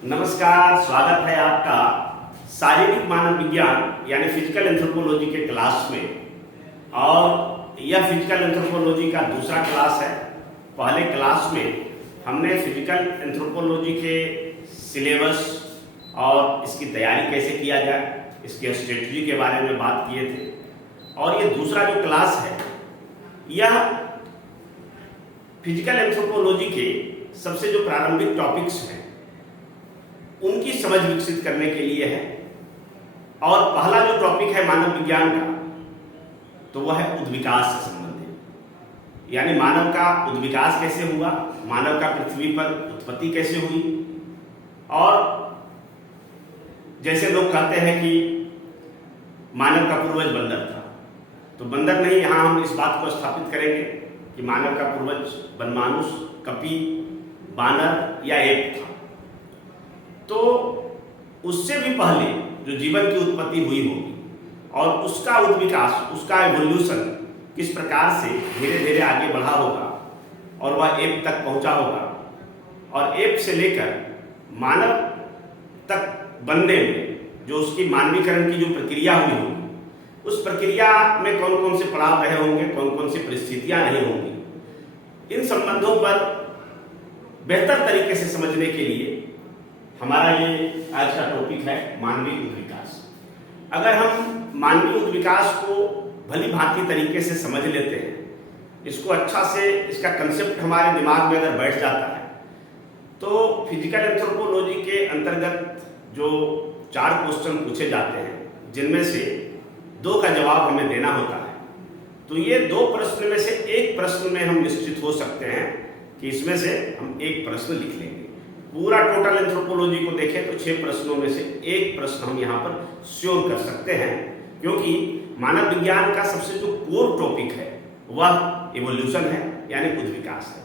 नमस्कार, स्वागत है आपका शारीरिक मानव विज्ञान यानी फिजिकल एंथ्रोपोलॉजी के क्लास में। और यह फिजिकल एंथ्रोपोलॉजी का दूसरा क्लास है। पहले क्लास में हमने फिजिकल एंथ्रोपोलॉजी के सिलेबस और इसकी तैयारी कैसे किया जाए, इसके स्ट्रेटजी के बारे में बात किए थे। और ये दूसरा जो क्लास है यह फिजिकल एंथ्रोपोलॉजी के सबसे जो प्रारंभिक टॉपिक्स हैं उनकी समझ विकसित करने के लिए है। और पहला जो टॉपिक है मानव विज्ञान का, तो वह है उद्विकास से संबंधित, यानी मानव का उद्विकास कैसे हुआ, मानव का पृथ्वी पर उत्पत्ति कैसे हुई। और जैसे लोग कहते हैं कि मानव का पूर्वज बंदर था, तो बंदर नहीं, यहां हम इस बात को स्थापित करेंगे कि मानव का पूर्वज वनमानुष, कपि, बानर या एप था। तो उससे भी पहले जो जीवन की उत्पत्ति हुई होगी और उसका उद्विकास, उसका एवोल्यूशन किस प्रकार से धीरे धीरे आगे बढ़ा होगा और वह एप तक पहुंचा होगा, और एप से लेकर मानव तक बनने में जो उसकी मानवीकरण की जो प्रक्रिया हुई होगी, उस प्रक्रिया में कौन कौन से पड़ाव रहे होंगे, कौन कौन सी परिस्थितियां रही होंगी, इन संबंधों पर बेहतर तरीके से समझने के लिए हमारा ये आज का टॉपिक है मानवीय उद्विकास। अगर हम मानवीय उद्विकास को भली भांति तरीके से समझ लेते हैं, इसको अच्छा से, इसका कंसेप्ट हमारे दिमाग में अगर बैठ जाता है, तो फिजिकल एंथ्रोपोलॉजी के अंतर्गत जो 4 क्वेश्चन पूछे जाते हैं, जिनमें से 2 का जवाब हमें देना होता है, तो ये 2 प्रश्न में से एक प्रश्न में हम निश्चित हो सकते हैं कि इसमें से हम एक प्रश्न लिख लेंगे। पूरा टोटल एंथ्रोपोलॉजी को देखें तो 6 प्रश्नों में से एक प्रश्न हम यहाँ पर श्योर कर सकते हैं, क्योंकि मानव विज्ञान का सबसे जो कोर टॉपिक है वह इवोल्यूशन है, यानी उद्विकास है।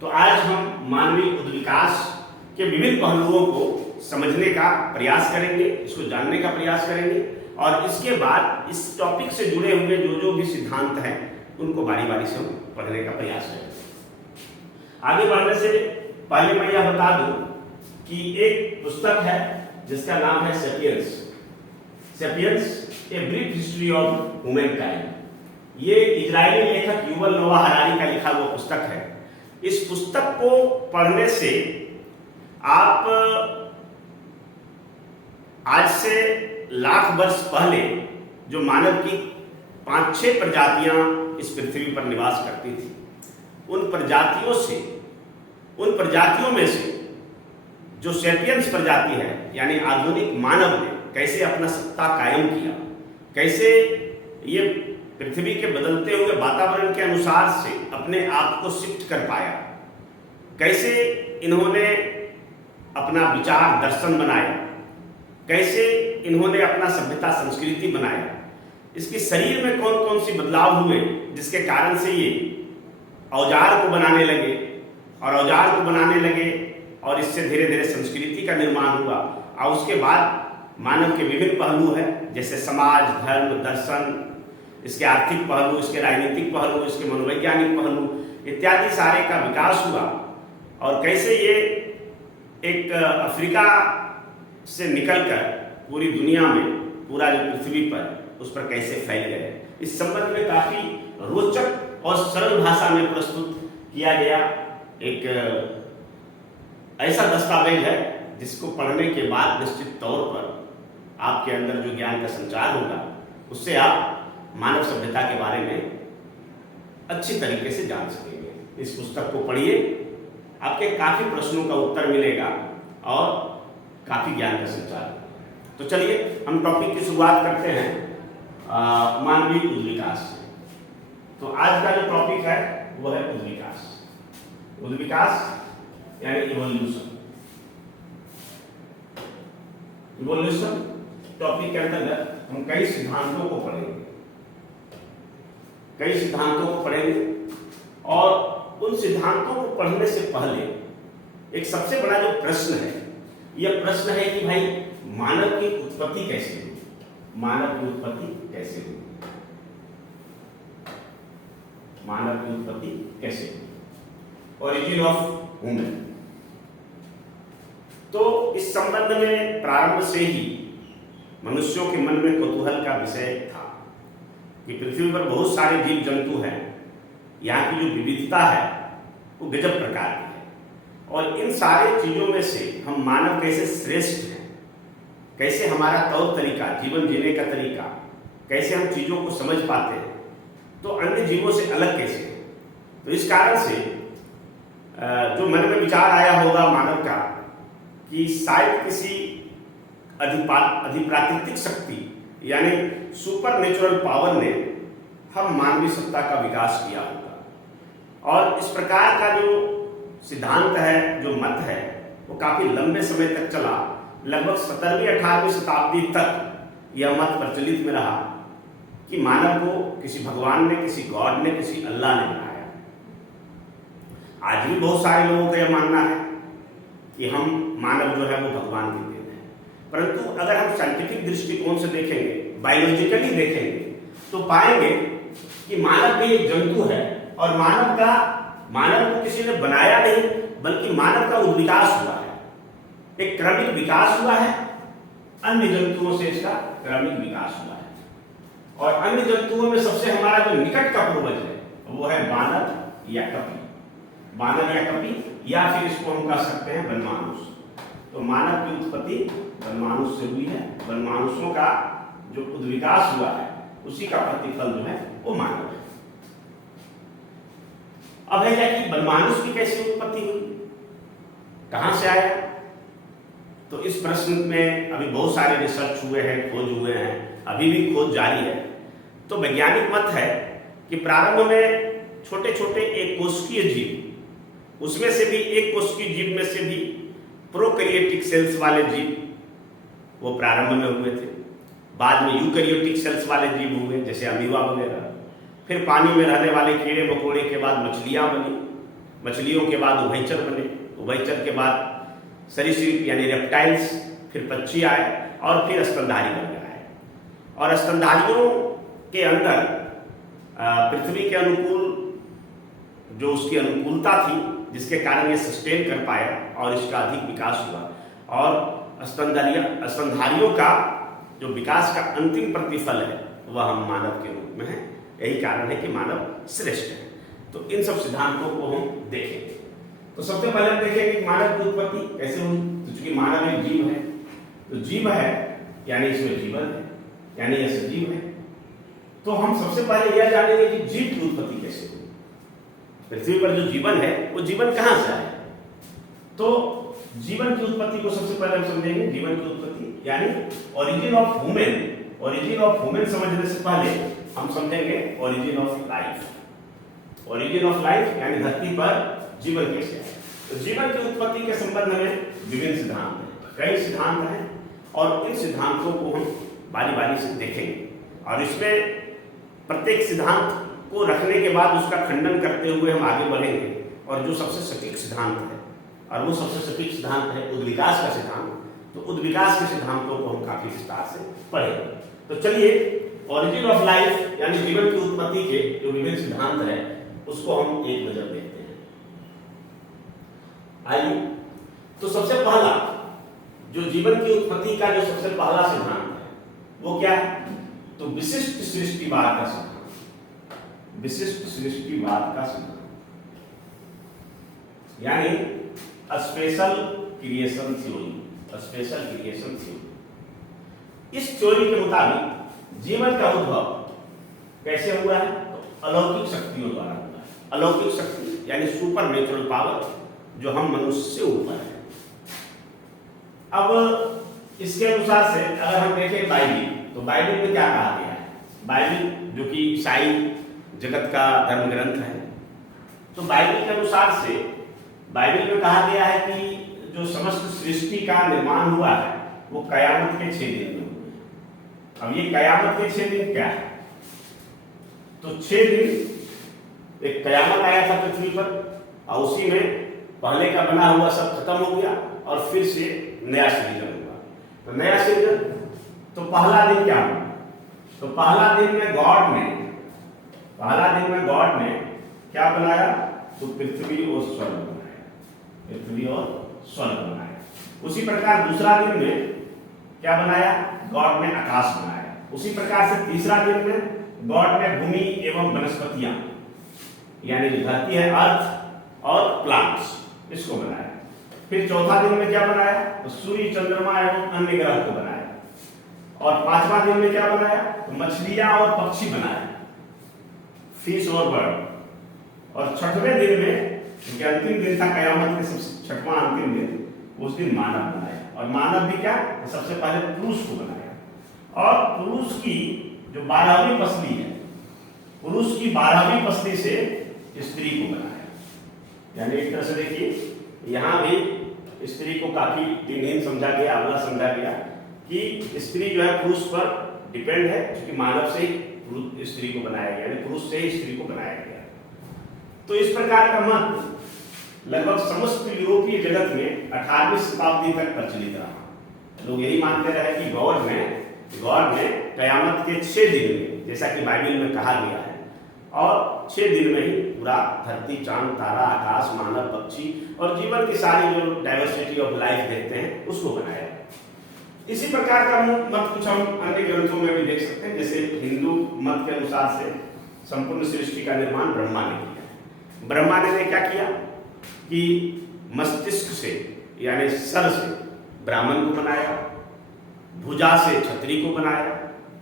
तो आज हम मानवीय उद्विकास के विभिन्न पहलुओं को समझने का प्रयास करेंगे, इसको जानने का प्रयास करेंगे, और इसके बाद इस टॉपिक से जुड़े हुए जो भी सिद्धांत हैं उनको बारी बारी से हम पढ़ने का प्रयास करेंगे। आगे बढ़ने से पहले मैं यह बता दूं कि एक पुस्तक है जिसका नाम है Sapiens, A Brief History of Humankind. ये इजरायली लेखक युवल नोआ हरारी का लिखा हुआ पुस्तक है। इस पुस्तक को पढ़ने से आप आज से लाख वर्ष पहले जो मानव की 5-6 प्रजातियां इस पृथ्वी पर निवास करती थी, उन प्रजातियों में से जो सेपियंस प्रजाति है, यानी आधुनिक मानव ने कैसे अपना सत्ता कायम किया, कैसे ये पृथ्वी के बदलते हुए वातावरण के अनुसार से अपने आप को शिफ्ट कर पाया, कैसे इन्होंने अपना विचार दर्शन बनाया, कैसे इन्होंने अपना सभ्यता संस्कृति बनाया, इसके शरीर में कौन कौन सी बदलाव हुए जिसके कारण से ये औजार को बनाने लगे, और औजार को बनाने लगे और इससे धीरे धीरे संस्कृति का निर्माण हुआ। और उसके बाद मानव के विभिन्न पहलू हैं, जैसे समाज, धर्म, दर्शन, इसके आर्थिक पहलू, इसके राजनीतिक पहलू, इसके मनोवैज्ञानिक पहलू इत्यादि सारे का विकास हुआ, और कैसे ये एक अफ्रीका से निकलकर पूरी दुनिया में, पूरा जो पृथ्वी पर, उस पर कैसे फैल गए। इस संबंध में काफी रोचक और सरल भाषा में प्रस्तुत किया गया एक ऐसा दस्तावेज है जिसको पढ़ने के बाद निश्चित तौर पर आपके अंदर जो ज्ञान का संचार होगा, उससे आप मानव सभ्यता के बारे में अच्छी तरीके से जान सकेंगे। इस पुस्तक को पढ़िए, आपके काफी प्रश्नों का उत्तर मिलेगा और काफी ज्ञान का संचार। तो चलिए हम टॉपिक की शुरुआत करते हैं मानवीय उद्विकास से। तो आज का जो टॉपिक है वो है उद्विकास। उद्विकास यानी इवोल्यूशन। इवोल्यूशन टॉपिक के अंतर्गत हम कई सिद्धांतों को पढ़ेंगे, और उन सिद्धांतों को पढ़ने से पहले एक सबसे बड़ा जो प्रश्न है, यह प्रश्न है कि भाई मानव की उत्पत्ति कैसे हुई, मानव की उत्पत्ति कैसे हुई, मानव की उत्पत्ति कैसे हुई, ओरिजिन ऑफ ह्यूमन। तो इस संबंध में प्रारंभ से ही मनुष्यों के मन में कौतूहल का विषय था कि पृथ्वी पर बहुत सारे जीव जंतु हैं, यहाँ की जो विविधता है वो गजब प्रकार की है, और इन सारे चीजों में से हम मानव कैसे श्रेष्ठ हैं, कैसे हमारा तौर तरीका, जीवन जीने का तरीका, कैसे हम चीजों को समझ पाते हैं, तो अन्य जीवों से अलग कैसे है। तो इस कारण से जो मन में विचार आया होगा मानव का कि शायद किसी अधिप्राकृतिक शक्ति यानी सुपर नेचुरल पावर ने हम मानवीय सत्ता का विकास किया होगा। और इस प्रकार का जो सिद्धांत है, जो मत है, वो काफी लंबे समय तक चला। लगभग 17वीं-18वीं शताब्दी तक यह मत प्रचलित में रहा कि मानव को किसी भगवान ने, किसी गॉड ने, किसी अल्लाह ने बनाया। आज भी बहुत सारे लोगों का यह मानना है कि हम मानव जो है वो भगवान की देन है, परंतु अगर हम साइंटिफिक दृष्टिकोण से देखेंगे, बायोलॉजिकली देखेंगे, तो पाएंगे कि मानव भी एक जंतु है और मानव को किसी ने बनाया नहीं, बल्कि मानव का उद्विकास हुआ है, एक क्रमिक विकास हुआ है। अन्य जंतुओं से इसका क्रमिक विकास हुआ है, और अन्य जंतुओं में सबसे हमारा जो निकट का पूर्वज है वो है बानर या कपी, या फिर इसको हम कह सकते हैं वनमानुष। तो मानव की उत्पत्ति वनमानुष से हुई है। वनमानुषों का जो उद्विकास हुआ है उसी का प्रतिफल जो है वो मानव है। अब है क्या कि वनमानुष की कैसे उत्पत्ति हुई, कहां से आया? तो इस प्रश्न में अभी बहुत सारे रिसर्च हुए हैं, खोज हुए हैं, अभी भी खोज जारी है। तो वैज्ञानिक मत है कि प्रारंभ में छोटे छोटे एक कोशिकीय जीव, उसमें से भी एक कोशिकीय जीव में से भी प्रोकैरियोटिक सेल्स वाले जीव वो प्रारंभ में हुए थे। बाद में यूकैरियोटिक सेल्स वाले जीव हुए, जैसे अमीबा वगैरह। फिर पानी में रहने वाले कीड़े मकोड़े के बाद मछलियां बनी, मछलियों के बाद उभयचर बने, उभयचर के बाद सरीसृप यानी रेप्टाइल्स, फिर पक्षी आए और फिर स्तनधारी वर्ग आए। और स्तनधारियों के अंदर पृथ्वी के अनुकूल जो उसकी अनुकूलता थी, जिसके कारण ये सस्टेन कर पाया और इसका अधिक विकास हुआ। और स्तनधारियों का जो विकास का अंतिम प्रतिफल है वह हम मानव के रूप में है। यही कारण है कि मानव श्रेष्ठ है। तो इन सब सिद्धांतों को हम देखेंगे। तो सबसे पहले हम देखेंगे कि मानव की उत्पत्ति कैसे हुई। तो चूंकि मानव एक जीव है, तो जीव है यानी इसमें जीवन है, यानी यह सजीव है। तो हम सबसे पहले यह जानेंगे कि जीव की उत्पत्ति कैसे हुई। पृथ्वी पर जो जीवन है वो जीवन कहां से आया। तो जीवन की उत्पत्ति को सबसे पहले हम समझेंगे। जीवन की उत्पत्ति यानी origin of human. Origin of human समझने से पहले हम समझेंगे origin of life. Origin of life यानी धरती पर जीवन कैसे है। तो जीवन की उत्पत्ति के संबंध में विभिन्न सिद्धांत हैं, कई सिद्धांत हैं, और इन सिद्धांतों को हम बारी बारी से देखेंगे। और इसमें प्रत्येक सिद्धांत को रखने के बाद उसका खंडन करते हुए हम आगे बढ़ेंगे। और जो सबसे सटीक सिद्धांत है, और वो सबसे सटीक सिद्धांत है उद्विकास का सिद्धांत। तो उद्विकास के सिद्धांतों को हम काफी विस्तार से पढ़ेंगे। तो चलिए ओरिजिन ऑफ लाइफ यानी जीवन की उत्पत्ति के जो विभिन्न सिद्धांत है उसको हम एक नजर देखते हैं। आइए, तो सबसे पहला जो जीवन की उत्पत्ति का जो सबसे पहला सिद्धांत है वो क्या है? तो विशिष्ट सृष्टिवाद का सिद्धांत। विशिष्ट सृष्टिवाद का सिद्धांत यानी special creation theory. Special creation theory. इस थ्योरी के मुताबिक जीवन का उद्भव कैसे हुआ है? तो अलौकिक शक्तियों द्वारा हुआ है। अलौकिक शक्ति यानी सुपर नेचुरल पावर जो हम मनुष्य से ऊपर है। अब इसके अनुसार से अगर हम देखें बाइबिल, तो बाइबिल में क्या कहा गया है? बाइबिल जो कि ईसाई जगत का धर्म ग्रंथ है, तो बाइबिल के अनुसार से बाइबिल में कहा गया है कि जो समस्त सृष्टि का निर्माण हुआ है वो कयामत के 6 दिन में हुआ। अब ये कयामत के 6 दिन क्या है? तो 6 दिन एक कयामत आया था पृथ्वी पर, और उसी में पहले का बना हुआ सब खत्म हो गया और फिर से नया सृजन हुआ। तो नया सृजन, तो पहला दिन क्या हुआ? तो पहला दिन में गॉड ने क्या बनाया? तो पृथ्वी और स्वर्ग बनाया। पृथ्वी और स्वर्ग बनाया। उसी प्रकार दूसरा दिन में क्या बनाया? गॉड ने आकाश बनाया। उसी प्रकार से तीसरा दिन में गॉड ने भूमि एवं वनस्पतियां, यानी जो धरती है, अर्थ और प्लांट्स, इसको बनाया। फिर चौथा दिन में क्या बनाया? तो सूर्य, चंद्रमा एवं अन्य ग्रह को बनाया। और पांचवा दिन में क्या बनाया? तो मछलियां और पक्षी बनाया, फिश और बर्ड। और छठवें दिन में, क्योंकि अंतिम दिन था कयामत के सबसे छठवां अंतिम दिन, उस दिन मानव बनाया। और मानव भी क्या? तो सबसे पहले पुरुष को बनाया। और पुरुष की जो 12वीं पसली है, पुरुष की 12वीं पसली से स्त्री को बनाया। यानी एक तरह से देखिए, यहां भी स्त्री को काफी दिनहीन समझा गया, अबला समझा गया कि स्त्री जो है पुरुष पर डिपेंड है, क्योंकि मानव से ही स्त्री को बनाया गया, यानी पुरुष से ही स्त्री को बनाया गया। तो इस प्रकार का मत लगभग समस्त यूरोपीय जगत में 18वीं शताब्दी तक प्रचलित रहा। लोग यही मानते रहे कि गॉड ने कयामत के 6 दिन में, जैसा कि बाइबल में कहा गया है, और 6 दिन में ही पूरा धरती, चांद, तारा, आकाश, मानव, पक्षी और जीवन की सारी जो डाइवर्सिटी ऑफ लाइफ देखते हैं उसको बनाया। इसी प्रकार का मत कुछ हम अन्य ग्रंथों में भी देख सकते हैं। जैसे हिंदू मत के अनुसार से संपूर्ण सृष्टि का निर्माण ब्रह्मा ने किया। ब्रह्मा ने क्या किया कि मस्तिष्क से, यानी सर से ब्राह्मण को बनाया, भुजा से क्षत्रिय को बनाया,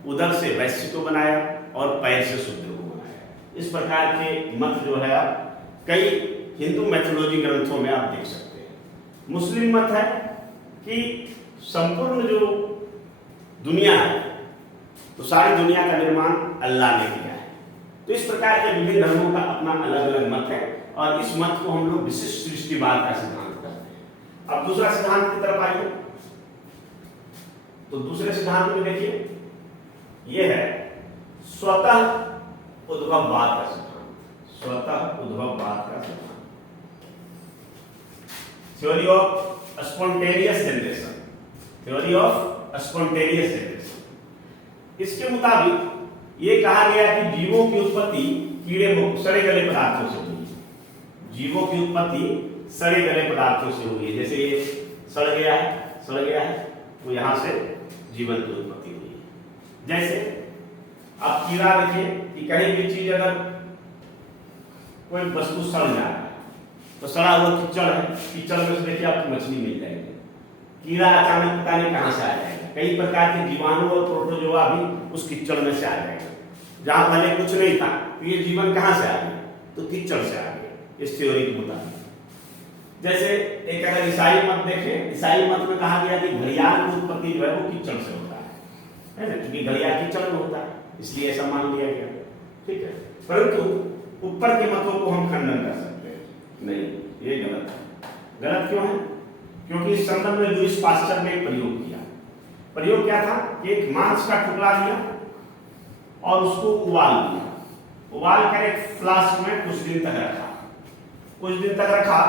उदर से वैश्य को बनाया और पैर से शूद्र को बनाया। इस प्रकार के मत जो है आप कई हिंदू मैथोलॉजी ग्रंथों में आप देख सकते हैं। मुस्लिम मत है कि संपूर्ण जो दुनिया है, तो सारी दुनिया का निर्माण अल्लाह ने किया है। तो इस प्रकार के विभिन्न धर्मों का अपना अलग अलग मत है, और इस मत को हम लोग विशिष्ट सृष्टिवाद का सिद्धांत करते हैं। अब दूसरा सिद्धांत की तरफ आइए। तो दूसरे सिद्धांत में देखिए, यह है स्वतः उद्भववाद का सिद्धांत। स्वतः उद्भववाद का सिद्धांत, theory of spontaneous generation, theory of spontaneous generation. इसके मुताबिक ये कहा गया कि जीवों की उत्पत्ति कीड़े सड़े गले पदार्थों से हुई है। जीवों की उत्पत्ति सड़े गले पदार्थों से हुई है। जैसे ये सड़ गया है, तो यहां से जीवन की उत्पत्ति हुई है। जैसे आप कीड़ा देखिए कि कहीं भी चीज, अगर कोई वस्तु सड़ जाए तो सड़ा हुआ कीचड़ है, कीचड़ में से देखिए आपको मछली मिल जाएगी। कीड़ा अचानक पता नहीं कहां से आ जाएगा। कई प्रकार के जीवाणु और प्रोटोजोआ भी उस कीचड़ में से आ जाएगा। जहां पहले कुछ नहीं था, तो ये जीवन कहां से आ गया? तो कीचड़ से आ गया, इस थ्योरी के मुताबिक। जैसे एक अगर ईसाई मत देखें, ईसाई मत में कहा गया कि घड़ियाल की उत्पत्ति जो है वो कीचड़ से होता है ना, क्योंकि घड़ियाल कीचड़ में होता है, इसलिए ऐसा मान लिया गया। ठीक है, परंतु ऊपर के मतों को हम खंडन कर सकते हैं, नहीं, ये गलत है। गलत क्यों है? क्योंकि इस संदर्भ में लुईस पास्चर ने एक प्रयोग किया। प्रयोग क्या था कि एक मांस का टुकड़ा लिया और उसको उबाल दिया। उबाल कर एक फ्लास्क में कुछ दिन तक रखा,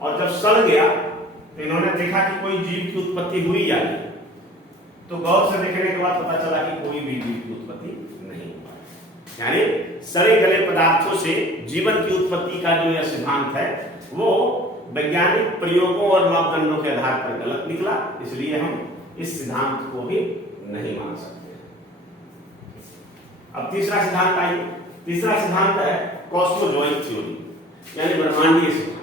और जब सड़ गया तो इन्होंने देखा कि कोई जीव की उत्पत्ति हुई या नहीं। तो गौर से देखने के बाद पता चला कि कोई भी जीव की उत्पत्ति नहीं हुआ। यानी सड़े गले पदार्थों से जीवन की उत्पत्ति का जो यह सिद्धांत है वो वैज्ञानिक प्रयोगों और मापदंडों के आधार पर गलत निकला, इसलिए हम इस सिद्धांत को भी नहीं मान सकते। अब तीसरा सिद्धांत आइए। तीसरा सिद्धांत है कॉस्मोजोइक थ्योरी, यानी ब्रह्मांडीय सिद्धांत।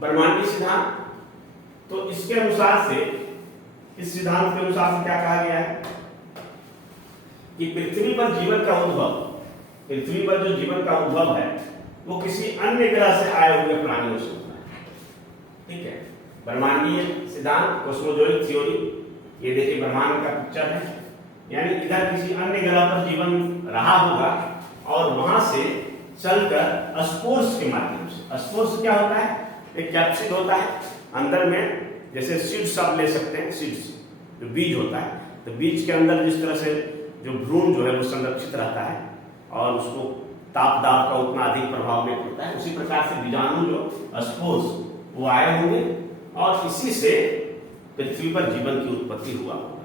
ब्रह्मांडीय सिद्धांत, तो इसके अनुसार से, इस सिद्धांत के अनुसार से क्या कहा गया है कि पृथ्वी पर जीवन का उद्भव, पृथ्वी पर जो जीवन का उद्भव है वो किसी अन्य ग्रह से आए हुए प्राणियों से होता है। ठीक है, ब्रह्मांडीय सिद्धांत, कॉस्मोजोइक थ्योरी, ये देखिए ब्रह्मांड का पिक्चर है, यानी इधर किसी अन्य ग्रह पर जीवन रहा होगा और वहां से चलकर स्पोर्स के माध्यम से, स्पोर्स क्या होता है? एक कैप्सिड होता है, अंदर में जैसे सीड्स आप ले सकते हैं, सीड्स जो बीज होता है, तो बीज के अंदर जिस तरह से जो भ्रूण जो है वो संरक्षित रहता है और उसको ताप दाब का उतना अधिक प्रभाव नहीं पड़ता है, उसी प्रकार से बीजाणु जो स्पोर्स वो आए होंगे और इसी से पृथ्वी पर जीवन की उत्पत्ति हुआ होगा।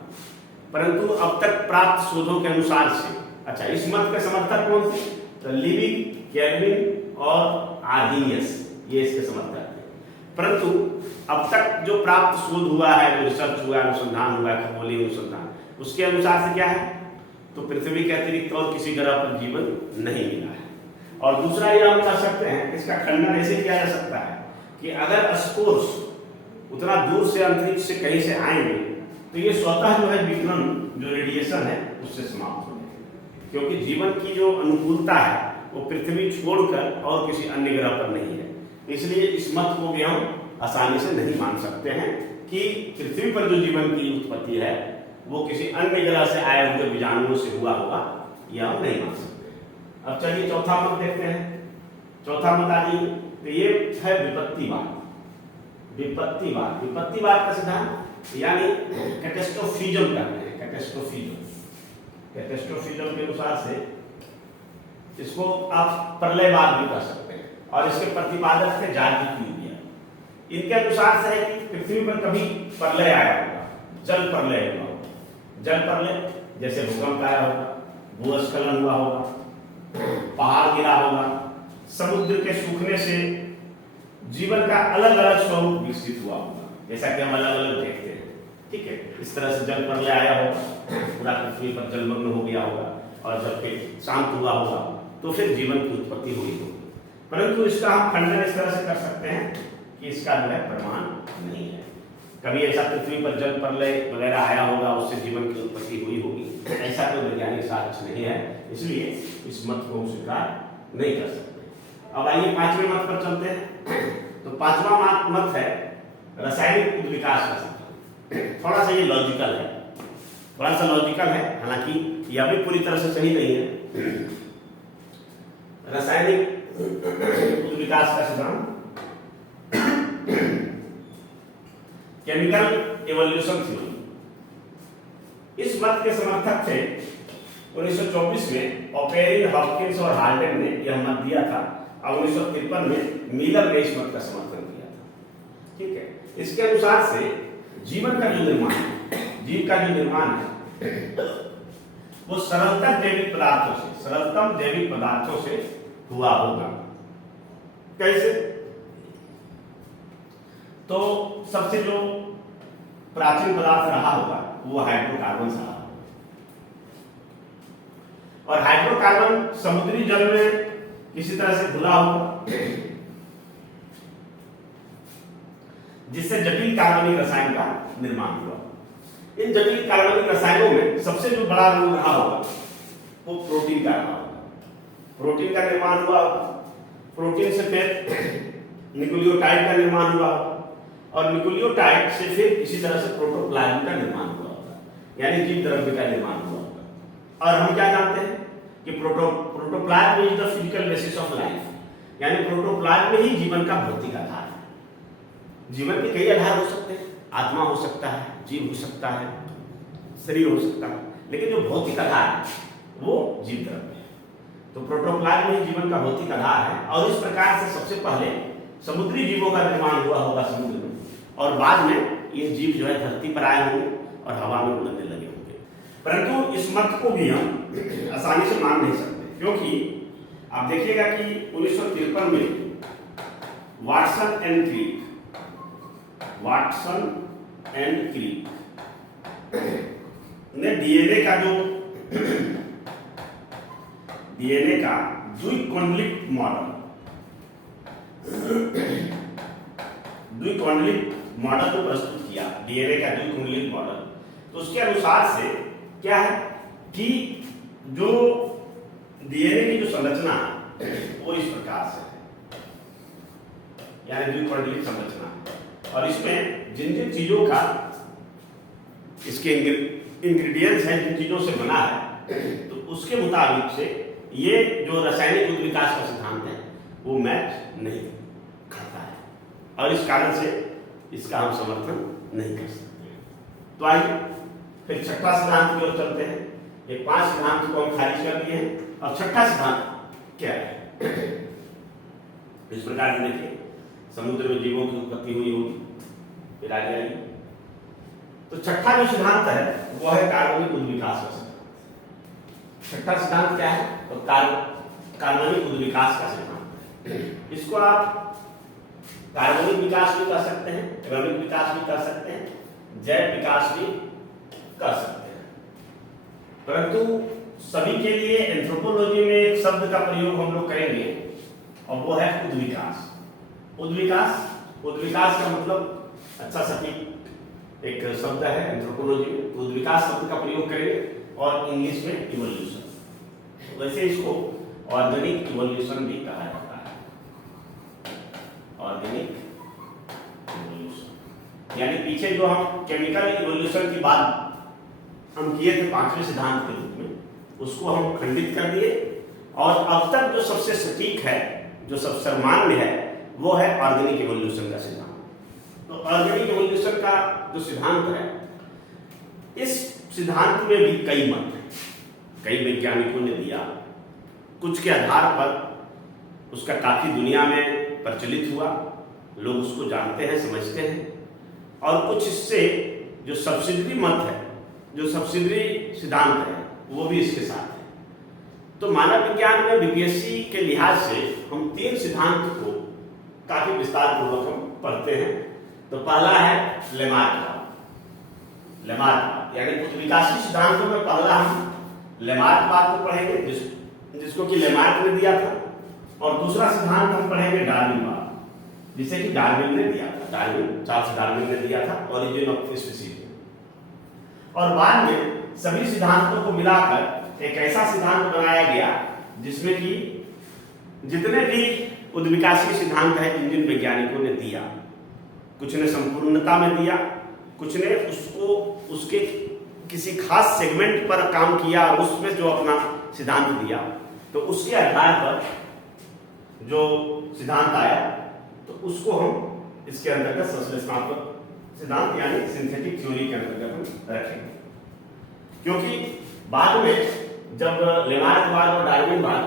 परंतु अब तक प्राप्त शोधों के अनुसार से, अच्छा, इस मत के समर्थक कौन थे? तो लिविंग, केल्विन और आर्हीनियस, ये इसके समर्थक थे। परंतु अब तक जो प्राप्त शोध हुआ है, जो रिसर्च हुआ, अनुसंधान हुआ है, खगोलीय अनुसंधान, उसके अनुसार से क्या है, तो पृथ्वी के अतिरिक्त और किसी ग्रह पर जीवन नहीं मिला है। और दूसरा ये हम कह सकते हैं, इसका खंडन ऐसे किया जा सकता है कि अगर स्पोर्स उतना दूर से अंतरिक्ष से कहीं से आएंगे तो ये स्वतः जो है विकिरण, जो रेडिएशन है, उससे समाप्त हो जाएगा, क्योंकि जीवन की जो अनुकूलता है वो पृथ्वी छोड़कर और किसी अन्य ग्रह पर नहीं है। इसलिए इस मत को भी हम आसानी से नहीं मान सकते हैं कि पृथ्वी पर जो जीवन की उत्पत्ति है वो किसी अन्य ग्रह से आए हुए बीजाणुओं से हुआ होगा, यह हम नहीं मान सकते। अब चलिए चौथा मत देखते हैं। चौथा मत आइए, तो ये है विपत्तिवाद। विपत्तिवाद, विपत्तिवाद का सिद्धांत यानी कैटेस्ट्रोफिज्म कहते हैं। कैटेस्ट्रोफिज्म के अनुसार से इसको आप प्रलयवाद भी कह सकते हैं, और इसके प्रतिपादक थे जार्विक न्यूटन। इनके अनुसार से है कि पृथ्वी पर कभी प्रलय आया होगा, जल प्रलय हुआ होगा। जल प्रलय जैसे भूकंप आया होगा, भूस्खलन हुआ होगा, पहाड़ गिरा होगा, समुद्र के सूखने से जीवन का अलग अलग स्वरूप विकसित हुआ होगा, जैसा कि हम अलग अलग देखते हैं। ठीक है, इस तरह से जल प्रलय आया होगा, पूरा पृथ्वी पर जलमग्न हो गया होगा, और जब फिर शांत हुआ होगा तो फिर जीवन की उत्पत्ति हुई होगी। परंतु इसका हम खंडन इस तरह से कर सकते हैं कि इसका जो है प्रमाण नहीं है। कभी ऐसा पृथ्वी पर जल प्रलय वगैरह आया होगा, उससे जीवन की उत्पत्ति हुई होगी, ऐसा कोई वैज्ञानिक साक्ष्य नहीं है, इसलिए इस मत को स्वीकार नहीं कर सकते। अब आइए पांचवें मत पर चलते हैं। तो पांचवा मत है रासायनिक विकास का सिद्धांत। थोड़ा सा ये लॉजिकल है, थोड़ा सा लॉजिकल है, हालांकि यह भी पूरी तरह से सही नहीं है। रासायनिक विकास का सिद्धांत केमिकल एवोल्यूशन थ्योरी। इस मत के समर्थक थे 1924 में ऑपेरिन, हॉपकिंस और हार्डेन ने यह मत दिया था, और 1953 में मिलर ने इस मत का समर्थन किया था। ठीक है, इसके अनुसार से जीवन का जो निर्माण है, जीव का जो निर्माण है, वो सरलतम जैविक पदार्थों से हुआ होगा। कैसे? तो सबसे जो प्राचीन पदार्थ रहा होगा वो हाइड्रोकार्बन रहा होगा, और हाइड्रोकार्बन समुद्री जल में किसी तरह से घुला होगा, जिससे जटिल कार्बनिक रसायन का निर्माण हुआ। इन जटिल कार्बनिक रसायनों में सबसे जो बड़ा रोल रहा होगा वो प्रोटीन का रहा होगा। प्रोटीन का निर्माण हुआ, प्रोटीन से फिर न्यूक्लियोटाइड का निर्माण हुआ, और न्यूक्लियोटाइड से फिर इसी तरह से प्रोटोप्लाज्म का निर्माण हुआ होगा, यानी जीव द्रव्य का निर्माण हुआ होगा। और हम क्या जानते हैं कि protoplasm is the physical basis of life, यानी प्रोटोप्लाज्म में ही जीवन का भौतिक आधार है। जीवन के कई आधार हो सकते हैं, आत्मा हो सकता है, जीव हो सकता है, शरीर हो सकता है, लेकिन जो भौतिक आधार है वो जीव द्रव्य है। तो प्रोटोप्लाज्म में जीवन का भौतिक आधार है, और इस प्रकार से सबसे पहले समुद्री जीवों का निर्माण हुआ होगा समुद्र में, और बाद में ये जीव जो है धरती पर आए होंगे और हवा में उड़ने लगे होंगे। परंतु इस मत को भी हम आसानी से मान नहीं सकते, क्योंकि आप देखिएगा कि 1953 में वाटसन एंड क्रीक ने डीएनए का द्विकोणलिक मॉडल को प्रस्तुत किया, डीएनए का द्विकोणलिक मॉडल। तो उसके अनुसार से क्या है कि जो डीएनए की जो संरचना है वो इस प्रकार से है, यानी द्विकोणलिक संरचना, और इसमें जिन जिन चीजों का इसके इंग्रेडिएंट्स हैं, जिन चीजों से बना है, तो उसके मुताबिक से ये जो रासायनिक विकास का सिद्धांत है वो मैच नहीं खाता है, और इस कारण से इसका हम समर्थन नहीं कर सकते। तो आइए फिर छठा सिद्धांत की ओर चलते हैं। ये 5 सिद्धांत को हम खारिज कर दिए हैं, और छठा सिद्धांत क्या है? इस प्रकार से देखिए, समुद्र में जीवों की उत्पत्ति हुई होगी, फिर आगे आइए। तो छठा जो सिद्धांत है वो है कार्बनिक उद्विकास का सिद्धांत। छठा सिद्धांत क्या है? तो कार्बनिक उद्विकास का सिद्धांत। इसको आप कार्बनिक विकास भी कह सकते हैं, क्रमिक विकास भी कह सकते हैं, जैव विकास भी कह सकते हैं। परंतु सभी के लिए एंथ्रोपोलॉजी में एक शब्द का प्रयोग हम लोग करेंगे और वो है उद्विकास। उद्विकास का मतलब अच्छा सटीक एक शब्द है एंथ्रोपोलॉजी में, उद्विकास शब्द का प्रयोग करेंगे और इंग्लिश में इवोल्यूशन। वैसे इसको ऑर्गेनिक इवोल्यूशन भी कहा जाता है, ऑर्गेनिक इवोल्यूशन। यानी पीछे जो हम केमिकल इवोल्यूशन की बात हम किए थे 5वें सिद्धांत के रूप में, उसको हम खंडित कर दिए और अब तक जो सबसे सटीक है, जो सबसे सर्वमान्य है, वो है ऑर्गेनिक इवोल्यूशन का सिद्धांत। तो ऑर्गेनिक इवोल्यूशन का जो सिद्धांत है, इस सिद्धांत में भी कई मत हैं, कई वैज्ञानिकों ने दिया। कुछ के आधार पर उसका काफी दुनिया में प्रचलित हुआ, लोग उसको जानते हैं, समझते हैं, और कुछ इससे जो सब्सिडरी मत है, जो सब्सिडरी सिद्धांत है, वो भी इसके साथ है। तो मानव विज्ञान में बीपीएससी के लिहाज से हम 3 सिद्धांत को काफी विस्तार पूर्वक हम पढ़ते हैं। तो पहला है लेमार्कवाद। यानी उद्विकासी सिद्धांतों में पहला हम लेमार्कवाद को पढ़ेंगे, जिसको कि लेमार्क ने दिया था, और दूसरा सिद्धांत हम पढ़ेंगे डार्विनवाद, जिसे कि डार्विन ने दिया था, चार्ल्स डार्विन ने दिया था ओरिजिन ऑफ स्पीशीज में। और बाद में सभी सिद्धांतों को मिलाकर एक ऐसा सिद्धांत बनाया गया जिसमें कि जितने भी उद्विकासी सिद्धांत है जिन वैज्ञानिकों ने दिया, कुछ ने संपूर्णता में दिया, कुछ ने उसको उसके किसी खास सेगमेंट पर काम किया और उसमें जो अपना सिद्धांत दिया, तो उसके आधार पर जो सिद्धांत आया तो उसको हम इसके अंतर्गत संश्लेषणात्मक सिद्धांत यानी सिंथेटिक थ्योरी के अंतर्गत हम रखेंगे। क्योंकि बाद में जब लेमार्कवाद और डार्विनवाद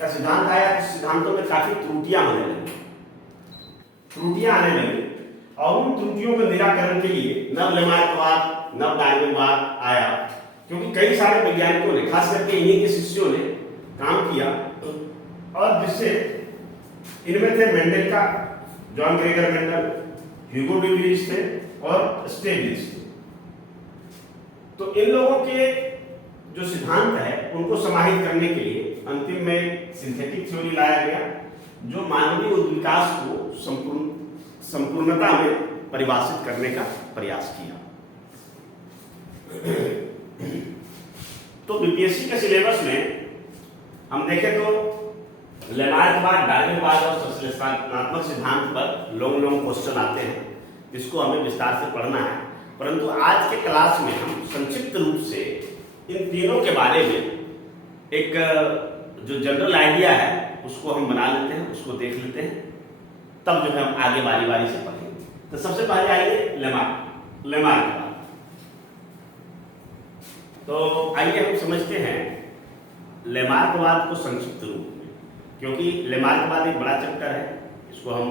का सिद्धांत आया, तो सिद्धांतों में काफी त्रुटियां आने लगी और उन त्रुटियों के निराकरण के लिए नव लेमार्कवाद, नव डार्विनवाद आया। क्योंकि कई सारे वैज्ञानिकों ने, खास करके इन्हीं के शिष्यों ने काम किया, और जिससे इनमें थे मेंडल का, John Gregor Mendel, Hugo de Vries थे और स्टेग्लिच थे। तो इन लोगों के जो सिद्धांत है उनको समाहित करने के लिए अंतिम में सिंथेटिक थ्योरी लाया गया, जो मानवीय उद्विकास को संपूर्णता में परिभाषित करने का प्रयास किया। तो बीपीएससी के सिलेबस में हम देखें तो लेमार्कवाद, डार्विनवाद और संश्लेषणात्मक सिद्धांत पर लॉन्ग क्वेश्चन आते हैं, जिसको हमें विस्तार से पढ़ना है। परंतु आज के क्लास में हम संक्षिप्त रूप से इन तीनों के बारे में एक जो जनरल आइडिया है उसको हम बना लेते हैं, उसको देख लेते हैं, तब जो है हम आगे बारी बारी से पढ़ेंगे। तो सबसे पहले आइए लेमार्कवाद। तो आइए हम समझते हैं लेमार्कवाद को संक्षिप्त रूप में, क्योंकि लेमार्कवाद एक बड़ा चैप्टर है, इसको हम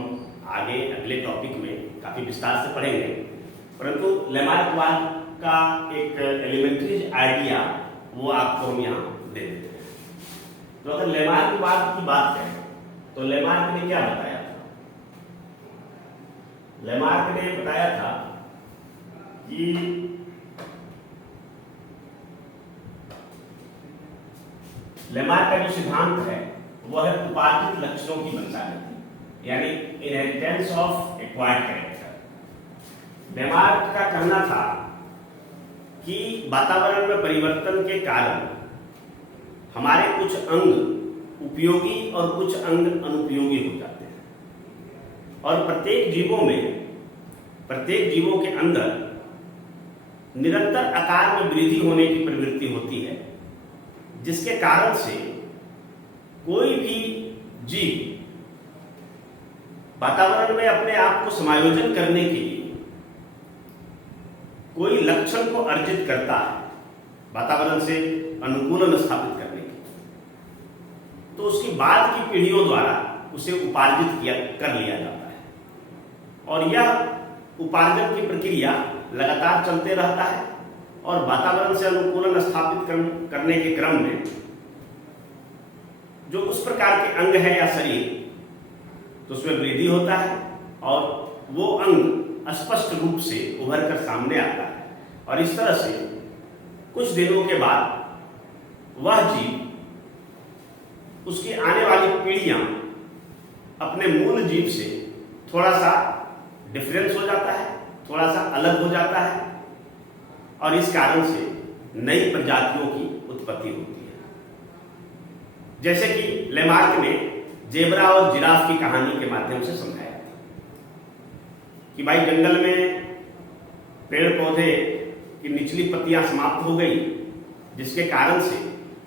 आगे अगले टॉपिक में काफी विस्तार से पढ़ेंगे। परंतु लेमार्कवाद का एक एलिमेंट्री आइडिया वो आपको हम यहाँ दे देते हैं। तो अगर लेमार्कवाद की बात करें तो लेमार्क ने क्या बताया था? लेमार्क ने बताया था कि लेमार्क का जो सिद्धांत है वह है उपार्जित लक्षणों की वंशागति, यानी inheritance of acquired character. Lamarck का कहना था कि वातावरण में परिवर्तन के कारण हमारे कुछ अंग उपयोगी और कुछ अंग अनुपयोगी हो जाते हैं, और प्रत्येक जीवों के अंदर निरंतर आकार में वृद्धि होने की प्रवृत्ति होती है, जिसके कारण से कोई भी जीव वातावरण में अपने आप को समायोजन करने के लिए कोई लक्षण को अर्जित करता है, वातावरण से अनुकूलन स्थापित करने के, तो उसकी बाद की पीढ़ियों द्वारा उसे उपार्जित कर लिया जाता है, और यह उपार्जन की प्रक्रिया लगातार चलते रहता है, और वातावरण से अनुकूलन स्थापित करने के क्रम में जो उस प्रकार के अंग है या शरीर, तो उसमें वृद्धि होता है और वो अंग स्पष्ट रूप से उभर कर सामने आता है। और इस तरह से कुछ दिनों के बाद वह जीव, उसकी आने वाली पीढ़ियां अपने मूल जीव से थोड़ा सा डिफरेंस हो जाता है, थोड़ा सा अलग हो जाता है, और इस कारण से नई प्रजातियों की उत्पत्ति होती है। जैसे कि लेमार्क ने जेब्रा और जिराफ की कहानी के माध्यम से समझाया था कि भाई जंगल में पेड़ पौधे की निचली पत्तियां समाप्त हो गई, जिसके कारण से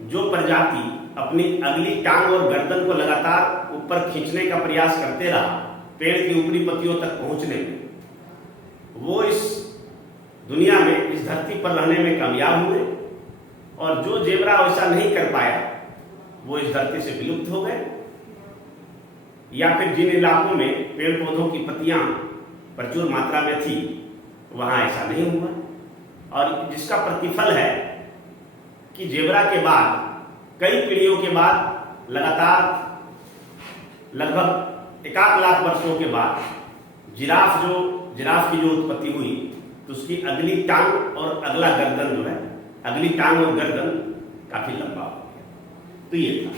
जो प्रजाति अपनी अगली टांग और गर्दन को लगातार ऊपर खींचने का प्रयास करते रहा पेड़ की ऊपरी पत्तियों तक पहुंचने में, वो इस दुनिया में, इस धरती पर रहने में कामयाब हुए, और जो जेब्रा वैसा नहीं कर पाया वो इस धरती से विलुप्त हो गए। या फिर जिन इलाकों में पेड़ पौधों की पत्तियां प्रचुर मात्रा में थी वहां ऐसा नहीं हुआ, और जिसका प्रतिफल है कि जेब्रा के बाद कई पीढ़ियों के बाद लगातार लगभग 1 लाख वर्षों के बाद जिराफ की जो उत्पत्ति हुई, तो उसकी अगली टांग और अगला गर्दन जो है, अगली टांग और गर्दन काफी लंबा हो गया। तो ये था।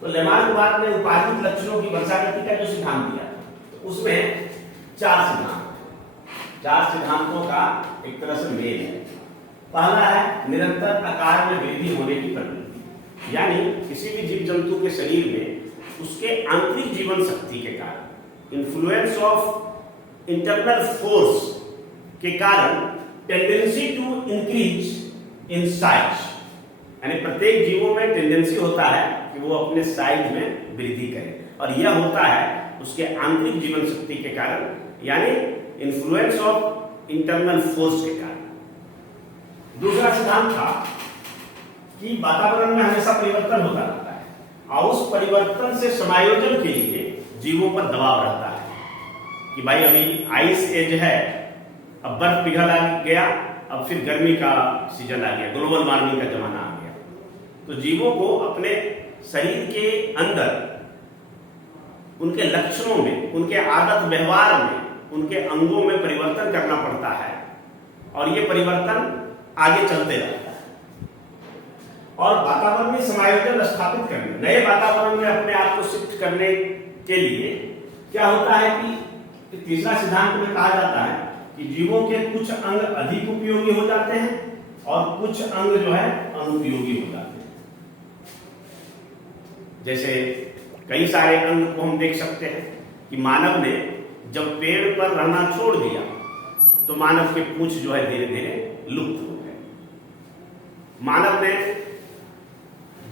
तो लेमार्क ने उपार्जित लक्षणों की वंशागति का जो सिद्धांत दिया, तो उसमें 4 सिद्धांतों का एक तरह से मेल है। पहला है निरंतर आकार में वृद्धि होने की प्रवृत्ति, यानी किसी भी जीव जंतु के शरीर में उसके आंतरिक जीवन शक्ति के कारण, इन्फ्लुएंस ऑफ इंटरनल फोर्स के कारण tendency to increase in size, यानी प्रत्येक जीवों में टेंडेंसी होता है कि वो अपने साइज में वृद्धि करे, और यह होता है उसके आंतरिक जीवन शक्ति के कारण, यानी इन्फ्लुएंस ऑफ इंटरनल फोर्स के कारण। दूसरा सिद्धांत था कि वातावरण में हमेशा परिवर्तन होता रहता है, और उस परिवर्तन से समायोजन के लिए जीवों पर दबाव रहता है कि भाई अभी आइस एज है, अब बर्फ पिघल गया, अब फिर गर्मी का सीजन आ गया, ग्लोबल वार्मिंग का जमाना आ गया। तो जीवों को अपने शरीर के अंदर उनके लक्षणों में, उनके आदत व्यवहार में, उनके अंगों में परिवर्तन करना पड़ता है, और ये परिवर्तन आगे चलते रहता है। और वातावरण में समायोजन स्थापित करने, नए वातावरण में अपने आप को शिफ्ट करने के लिए क्या होता है कि तीसरा सिद्धांत में कहा जाता है कि जीवों के कुछ अंग अधिक उपयोगी हो जाते हैं और कुछ अंग जो है अनुपयोगी हो जाते हैं। जैसे कई सारे अंग को हम देख सकते हैं कि मानव ने जब पेड़ पर रहना छोड़ दिया तो मानव के पूंछ जो है धीरे धीरे लुप्त हो गए। मानव ने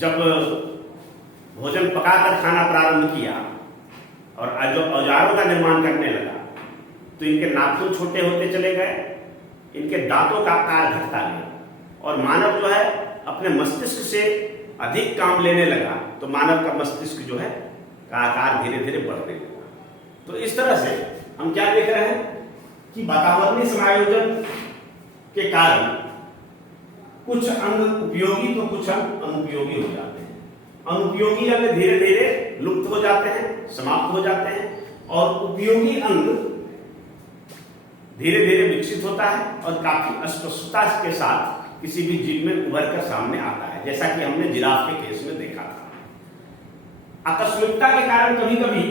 जब भोजन पकाकर खाना प्रारंभ किया और जो औजारों का निर्माण करने लगा, तो इनके नाखून छोटे होते चले गए, इनके दांतों का आकार घटता गया, और मानव जो है अपने मस्तिष्क से अधिक काम लेने लगा, तो मानव का मस्तिष्क जो है का आकार धीरे धीरे बढ़ने लगा। तो इस तरह से हम क्या देख रहे हैं कि वातावरणीय समायोजन के कारण कुछ अंग उपयोगी तो कुछ अंग अनुपयोगी हो जाते हैं। अनुपयोगी अंग धीरे धीरे लुप्त हो जाते हैं, समाप्त हो जाते हैं, और उपयोगी अंग धीरे धीरे विकसित होता है और काफी स्पष्टता के साथ किसी भी जीव में उभर कर सामने आता है, जैसा कि हमने जिराफ के केस में देखा था। आकस्मिकता के कारण कभी कभी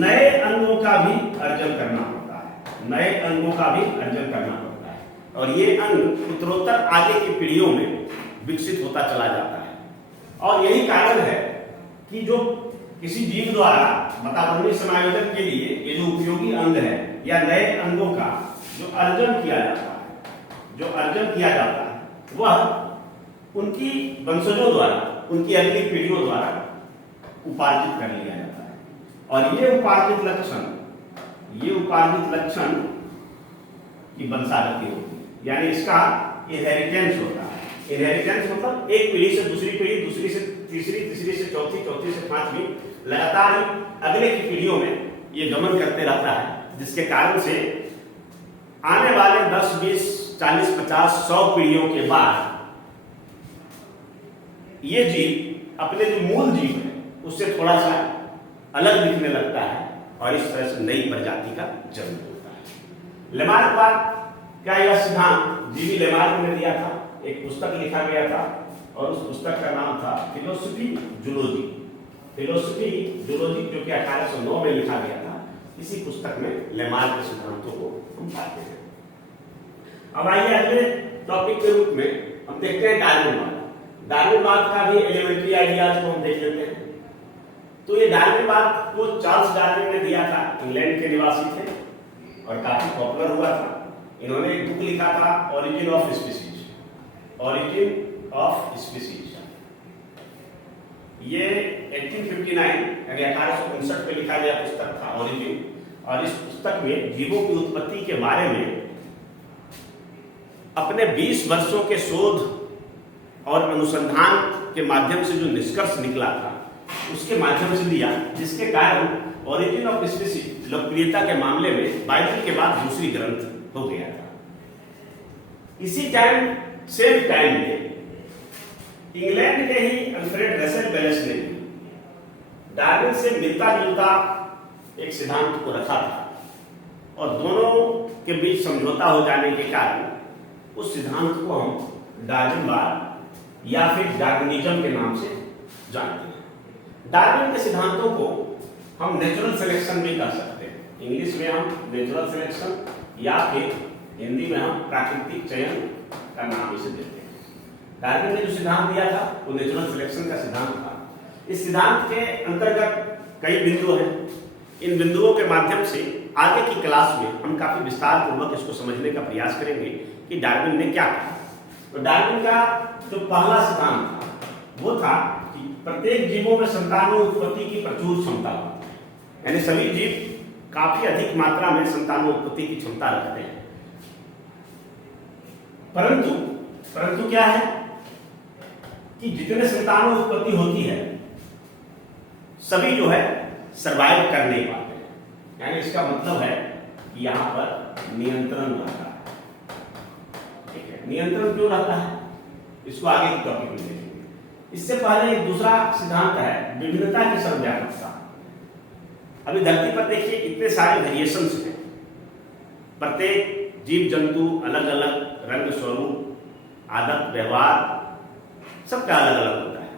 नए अंगों का भी अर्जन करना पड़ता है, नए अंगों का भी अर्जन करना पड़ता है, और ये अंग उत्तरोत्तर आगे की पीढ़ियों में विकसित होता चला जाता है। और यही कारण है कि जो किसी जीव द्वारा वातावरणीय समायोजन के लिए ये जो उपयोगी अंग है या नए अंगों का जो अर्जन किया जाता है, वह उनकी वंशजों द्वारा, उनकी अगली पीढ़ियों द्वारा उपार्जित कर लिया जाता है। और ये उपार्जित लक्षण की वंशागति होती है, यानी इसका इनहेरिटेंस होता है। इनहेरिटेंस मतलब एक पीढ़ी से दूसरी पीढ़ी, दूसरी से तीसरी, तीसरी से चौथी, चौथी से पांचवी, लगातार अगले की पीढ़ियों में ये गमन करते रहता है, जिसके कारण से आने वाले 10, 20, 40, 50, 100 पीढ़ियों के बाद ये जीव अपने जो मूल जीव है उससे थोड़ा सा अलग दिखने लगता है और इस तरह से नई प्रजाति का जन्म होता है। लेमार्कवाद का यह सिद्धांत जीवी लेमार्क ने दिया था। एक पुस्तक लिखा गया था और उस पुस्तक का नाम था फिलोसफी जूलॉजी, जो कि 1809 में लिखा गया था। इसी पुस्तक में लेमार्क के सिद्धांतों को हम पाते हैं। अब आइए अगले टॉपिक के रूप में हम देखते हैं डार्विनवाद का भी एलिमेंट्री आइडियाज को हम देख लेते हैं। तो ये डार्विनवाद को चार्ल्स डार्विन ने दिया था, इंग्लैंड के निवासी थे और काफी पॉपुलर हुआ था। इन्होंने एक बुक लिखा था ओरिजिन ऑफ स्पीसीज। ये 1859 यानी 1859 में लिखा गया पुस्तक था ओरिजिन, और इस पुस्तक में जीवों की उत्पत्ति के बारे में अपने 20 वर्षों के शोध और अनुसंधान के माध्यम से जो निष्कर्ष निकला था उसके माध्यम से दिया, जिसके कारण ओरिजिन ऑफ स्पीसीज लोकप्रियता के मामले में बाइबल के बाद दूसरी ग्रंथ हो गया था। इसी सेम टाइम में इंग्लैंड के ही अल्फ्रेड रसेल वेलेस ने डार्विन से मिलता जुलता एक सिद्धांत को रखा था और दोनों के बीच समझौता हो जाने के कारण उस सिद्धांत को हम डार्विनवाद या फिर डार्विनिज्म के नाम से जानते हैं। डार्विन के सिद्धांतों को हम नेचुरल सिलेक्शन भी कर सकते हैं। इंग्लिश में हम नेचुरल सिलेक्शन या फिर हिंदी में हम प्राकृतिक चयन का नाम इसे देते हैं। डार्विन ने जो सिद्धांत दिया था वो नेचुरल सिलेक्शन का सिद्धांत था। इस सिद्धांत के अंतर्गत कई बिंदु हैं। इन बिंदुओं के माध्यम से आगे की क्लास में हम काफी विस्तार पूर्वक इसको समझने का प्रयास करेंगे कि डार्विन ने क्या कहा। तो डार्विन का जो पहला सिद्धांत था वो था कि प्रत्येक जीवों में संतानोत्पत्ति की प्रचुर क्षमता होती है, यानी सभी जीव काफी अधिक मात्रा में संतानोत्पत्ति की क्षमता रखते हैं। परंतु क्या है कि जितने संतानोत्पत्ति होती है सभी जो है सरवाइव कर नहीं पाते हैं, यानी इसका मतलब है कि यहां पर नियंत्रण रहता है। ठीक है, नियंत्रण क्यों रहता है इसको आगे के टॉपिक में देखेंगे। इससे पहले एक दूसरा सिद्धांत है विभिन्नता की सर्वव्यापकता। अभी धरती पर देखिए इतने सारे वेरिएशंस हैं, प्रत्येक जीव जंतु अलग अलग रंग, स्वरूप, आदत, व्यवहार सबका अलग अलग होता है।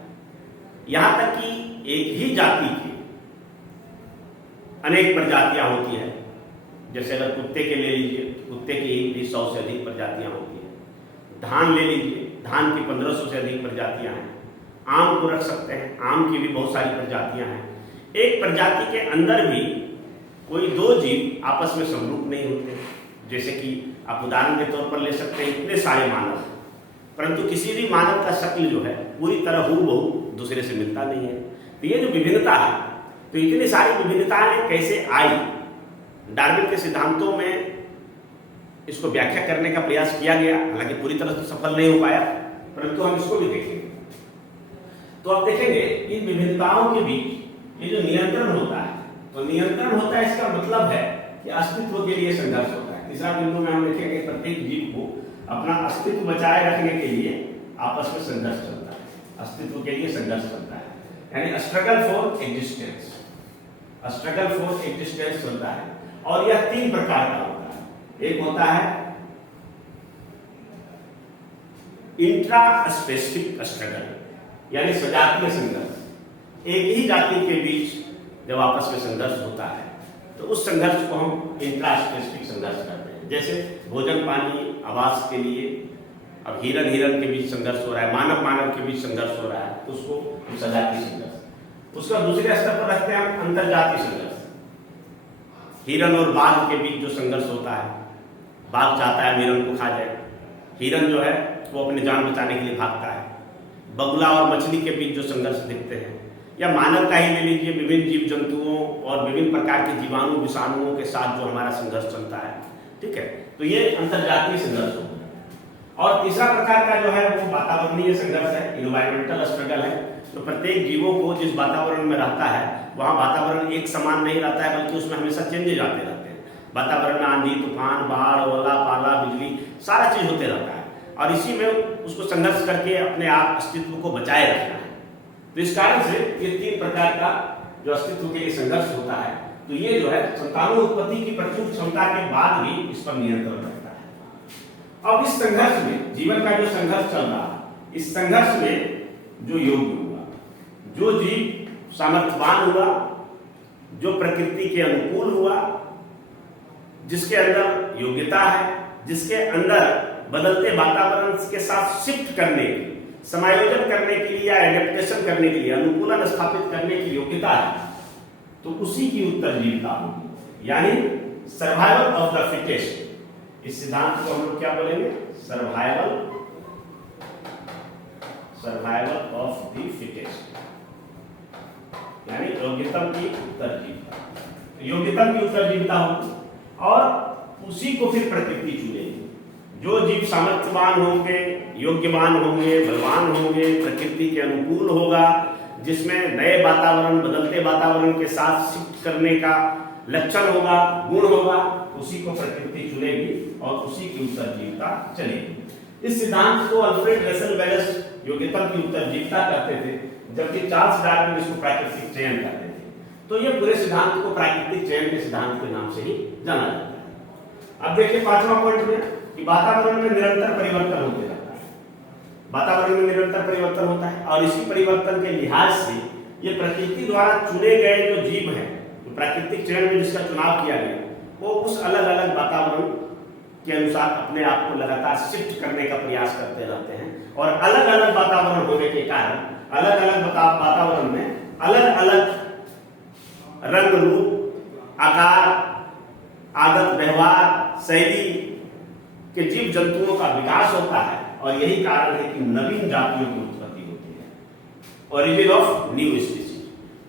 यहां तक कि एक ही जाति की अनेक प्रजातियां होती है। जैसे अगर कुत्ते के ले लीजिए, कुत्ते की भी 100 से अधिक प्रजातियां होती है। धान ले लीजिए, धान की 1500 से अधिक प्रजातियां हैं। आम को रख सकते हैं, आम की भी बहुत सारी प्रजातियां हैं। एक प्रजाति के अंदर भी कोई दो जीव आपस में समरूप नहीं होते। जैसे कि आप उदाहरण के तौर पर ले सकते हैं इतने सारे मानव, परंतु किसी भी मानव का शक्ल जो है पूरी तरह हूबहू दूसरे से मिलता नहीं है। तो ये जो विभिन्नता है, तो इतनी सारी विभिन्नताएं कैसे आई, डार्विन के सिद्धांतों में इसको व्याख्या करने का प्रयास किया गया। हालांकि पूरी तरह से सफल नहीं हो पाया, परंतु हम इसको भी देखेंगे। तो आप देखेंगे इन विभिन्नताओं के बीच ये जो नियंत्रण होता है, तो नियंत्रण होता है इसका मतलब है कि अस्तित्व के लिए संघर्ष होता है। तीसरा बिंदु में हम देखेंगे प्रत्येक जीव को अपना अस्तित्व बचाए रखने के लिए आपस में संघर्ष चलता है, अस्तित्व के लिए संघर्ष चलता है, यानी स्ट्रगल फॉर एग्जिस्टेंस, चलता है। और यह 3 प्रकार का होता है। एक होता है इंट्रा स्पेसिफिक स्ट्रगल, यानी सजातीय संघर्ष। एक ही जाति के बीच जब आपस में संघर्ष होता है तो उस संघर्ष को हम इंट्रा स्पेसिफिक संघर्ष करते हैं। जैसे भोजन, पानी, आवास के लिए अब हिरन के बीच संघर्ष हो रहा है, मानव के बीच संघर्ष हो रहा है, उसको सजातीय संघर्ष। उसका दूसरे स्तर पर रखते हैं हम अंतरजातीय संघर्ष। हिरन और बाघ के बीच जो संघर्ष होता है, बाघ चाहता है हिरन को खा जाए, हिरन जो है वो अपनी जान बचाने के लिए भागता है। बगुला और मछली के बीच जो संघर्ष दिखते हैं, या मानव का ही ले लीजिए, विभिन्न जीव जंतुओं और विभिन्न प्रकार के जीवाणु विषाणुओं के साथ जो हमारा संघर्ष चलता है, ठीक है, तो ये अंतरजातीय संघर्ष हो गया। और तीसरा प्रकार का जो है वो वातावरणीय संघर्ष है, इन्वायरमेंटल स्ट्रगल है। तो प्रत्येक जीवों को जिस वातावरण में रहता है वहाँ वातावरण एक समान नहीं रहता है, बल्कि उसमें हमेशा चेंजेज आते रहते हैं। वातावरण में आंधी, तूफान, बाढ़, ओला, पाला, बिजली, सारा चीज होते रहता है, और इसी में उसको संघर्ष करके अपने आप अस्तित्व को बचाए रखना है। तो इस कारण से ये 3 प्रकार का जो अस्तित्व के लिए संघर्ष होता है, तो ये जो है संतानों उत्पत्ति की प्रचुर क्षमता के बाद भी इस पर नियंत्रण रखता है। अब इस संघर्ष में, जीवन का जो संघर्ष चल रहा है, इस संघर्ष में जो योग्य हुआ, जो जीव सामर्थ्यवान हुआ, जो प्रकृति के अनुकूल हुआ, जिसके अंदर योग्यता है, जिसके अंदर बदलते वातावरण के साथ शिफ्ट करने की, समायोजन करने के लिए या एडेप्टेशन करने के लिए, अनुकूलन स्थापित करने की योग्यता है, तो उसी की उत्तरजीविता होगी, यानी सर्वाइवल ऑफ द फिटेस्ट। इस सिद्धांत को हम लोग क्या बोलेंगे? सर्वाइवल ऑफ द फिटेस्ट, यानी योग्यतम की उत्तरजीविता। योग्यतम की उत्तरजीविता होगी और उसी को फिर प्रकृति चुनेगी। जो जीव सामर्थ्यवान होंगे, योग्यवान होंगे, बलवान होंगे, प्रकृति के अनुकूल होगा, जिसमें नए वातावरण, बदलते वातावरण के साथ शिफ्ट करने का लक्षण होगा, गुण होगा, उसी को प्रकृति चुनेगी और उसी की उत्तरजीविता चलेगी। इस सिद्धांत को अल्फ्रेड रसेल वेलेस योग्यता की उत्तरजीविता कहते थे, जबकि चार्ल्स डार्विन इसको प्राकृतिक चयन कहते थे। तो ये पूरे सिद्धांत को प्राकृतिक चयन के सिद्धांत के नाम से ही जाना जाता है। अब देखिए 5वां पॉइंट में कि वातावरण में निरंतर परिवर्तन होते रहता है। वातावरण में निरंतर परिवर्तन होता है और इसी परिवर्तन के लिहाज से ये प्रकृति द्वारा चुने गए जो जीव हैं, तो प्राकृतिक चयन में जिसका चुनाव किया गया, वो उस अलग अलग वातावरण के अनुसार अपने आप को लगातार शिफ्ट करने का प्रयास करते रहते हैं और अलग अलग वातावरण होने के कारण अलग अलग वातावरण में अलग अलग रंग, रूप, आकार, आदत, व्यवहार, शैली के जीव जंतुओं का विकास होता है और यही कारण है कि नवीन जातियों की उत्पत्ति होती है, ओरिजिन ऑफ न्यू स्पीशीज।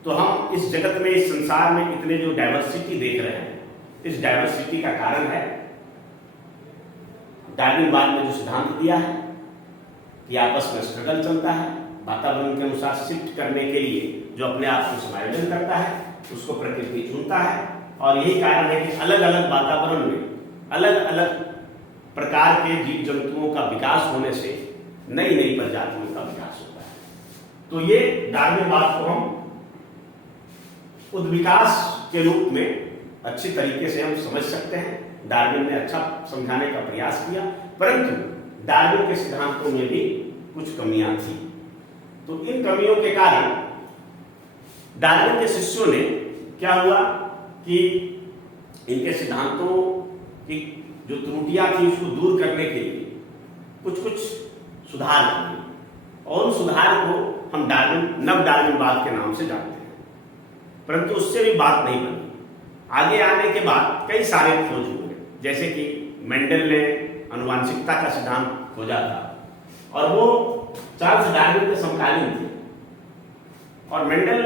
तो हम इस जगत में, इस संसार में इतने जो डाइवर्सिटी देख रहे हैं, इस डाइवर्सिटी का कारण है डार्विनवाद ने जो सिद्धांत दिया है कि आपस में स्ट्रगल चलता है, वातावरण के अनुसार शिफ्ट करने के लिए जो अपने आप को समायोजन करता है उसको प्रकृति चुनता है और यही कारण है कि अलग अलग वातावरण में अलग अलग प्रकार के जीव जंतुओं का विकास होने से नई नई प्रजातियों का विकास होता है। तो ये डार्विनवाद को हम उद्विकास के रूप में अच्छी तरीके से हम समझ सकते हैं। डार्विन ने अच्छा समझाने का प्रयास किया, परंतु डार्विन के सिद्धांतों में भी कुछ कमियां थी। तो इन कमियों के कारण डार्विन के शिष्यों ने क्या हुआ कि इनके सिद्धांतों की जो त्रुटियां थी उसको दूर करने के लिए कुछ कुछ सुधार किए और उन सुधार को हम नव डार्विनवाद के नाम से जानते हैं। परंतु उससे भी बात नहीं बनी। आगे आने के बाद कई सारे खोज हुए, जैसे कि मेंडल ने आनुवांशिकता का सिद्धांत खोजा था और वो चार्ल्स डार्विन के समकालीन थे और मेंडल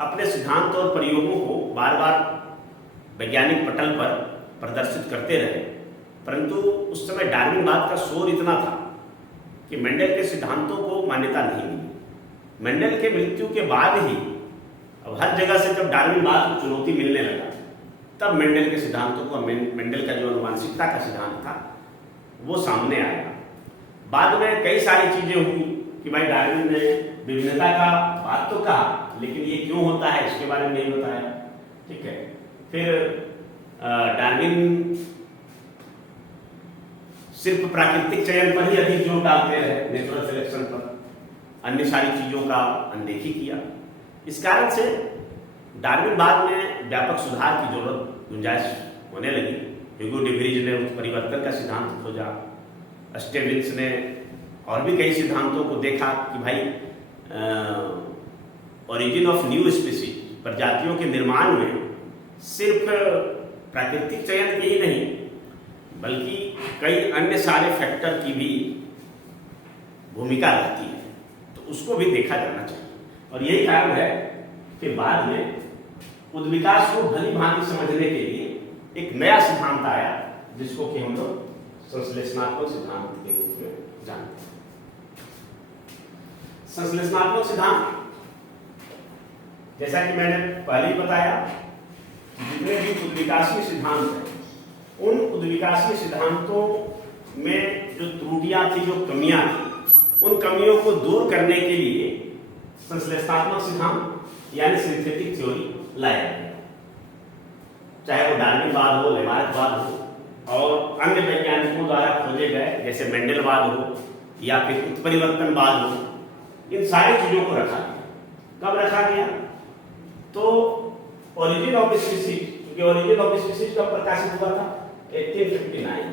अपने सिद्धांत और प्रयोगों को बार बार वैज्ञानिक पटल पर प्रदर्शित करते रहे, परंतु उस समय डार्विनवाद का शोर इतना था कि मेंडल के सिद्धांतों को मान्यता नहीं मिली। मेंडल के मृत्यु के बाद ही अब हर जगह से जब डार्विनवाद को चुनौती मिलने लगा, तब मेंडल के सिद्धांतों को, मेंडल का जो आनुवांशिकता का सिद्धांत था वो सामने आया। बाद में कई सारी चीजें हुई कि भाई डार्विन ने विभिन्नता का बात तो कहा, लेकिन ये क्यों होता है इसके बारे में नहीं बताया। ठीक है, फिर डार्विन सिर्फ प्राकृतिक चयन पर ही अधिक जोर डालते रहे, नेचुरल सिलेक्शन पर, अन्य सारी चीजों का अनदेखी किया। इस कारण से डार्विनवाद में व्यापक सुधार की जरूरत, गुंजाइश होने लगी। ह्यूगो डे व्रीज ने उस परिवर्तन का सिद्धांत खोजा, स्टेविंस ने और भी कई सिद्धांतों को देखा कि भाई ओरिजिन ऑफ न्यू स्पीशीज, प्रजातियों के निर्माण में सिर्फ प्राकृतिक चयन के ही नहीं बल्कि कई अन्य सारे फैक्टर की भी भूमिका रहती है, तो उसको भी देखा जाना चाहिए। और यही कारण है कि बाद में उद्विकास को भली भांति समझने के लिए एक नया सिद्धांत आया जिसको कि हम लोग संश्लेषणात्मक सिद्धांत के रूप में जानते हैं। संश्लेषणात्मक सिद्धांत, जैसा कि मैंने पहले ही बताया, जितने भी उद्विकासीय सिद्धांत हैं उन उद्विकासीय सिद्धांतों में जो त्रुटियां थी, जो कमियां थी, उन कमियों को दूर करने के लिए संश्लेषणात्मक सिद्धांत यानी सिंथेटिक थ्योरी लाया गया, चाहे वो डार्विनवाद हो, लेमार्कवाद हो और अन्य वैज्ञानिकों द्वारा खोजे गए जैसे मेंडलवाद हो या फिर उत्परिवर्तनवाद हो, इन सारी चीजों को रखा गया। कब रखा गया? तो ओरिजिन ऑफ स्पीसीज, क्योंकि ओरिजिन ऑफ स्पीसीज कब प्रकाशित हुआ था? 1859,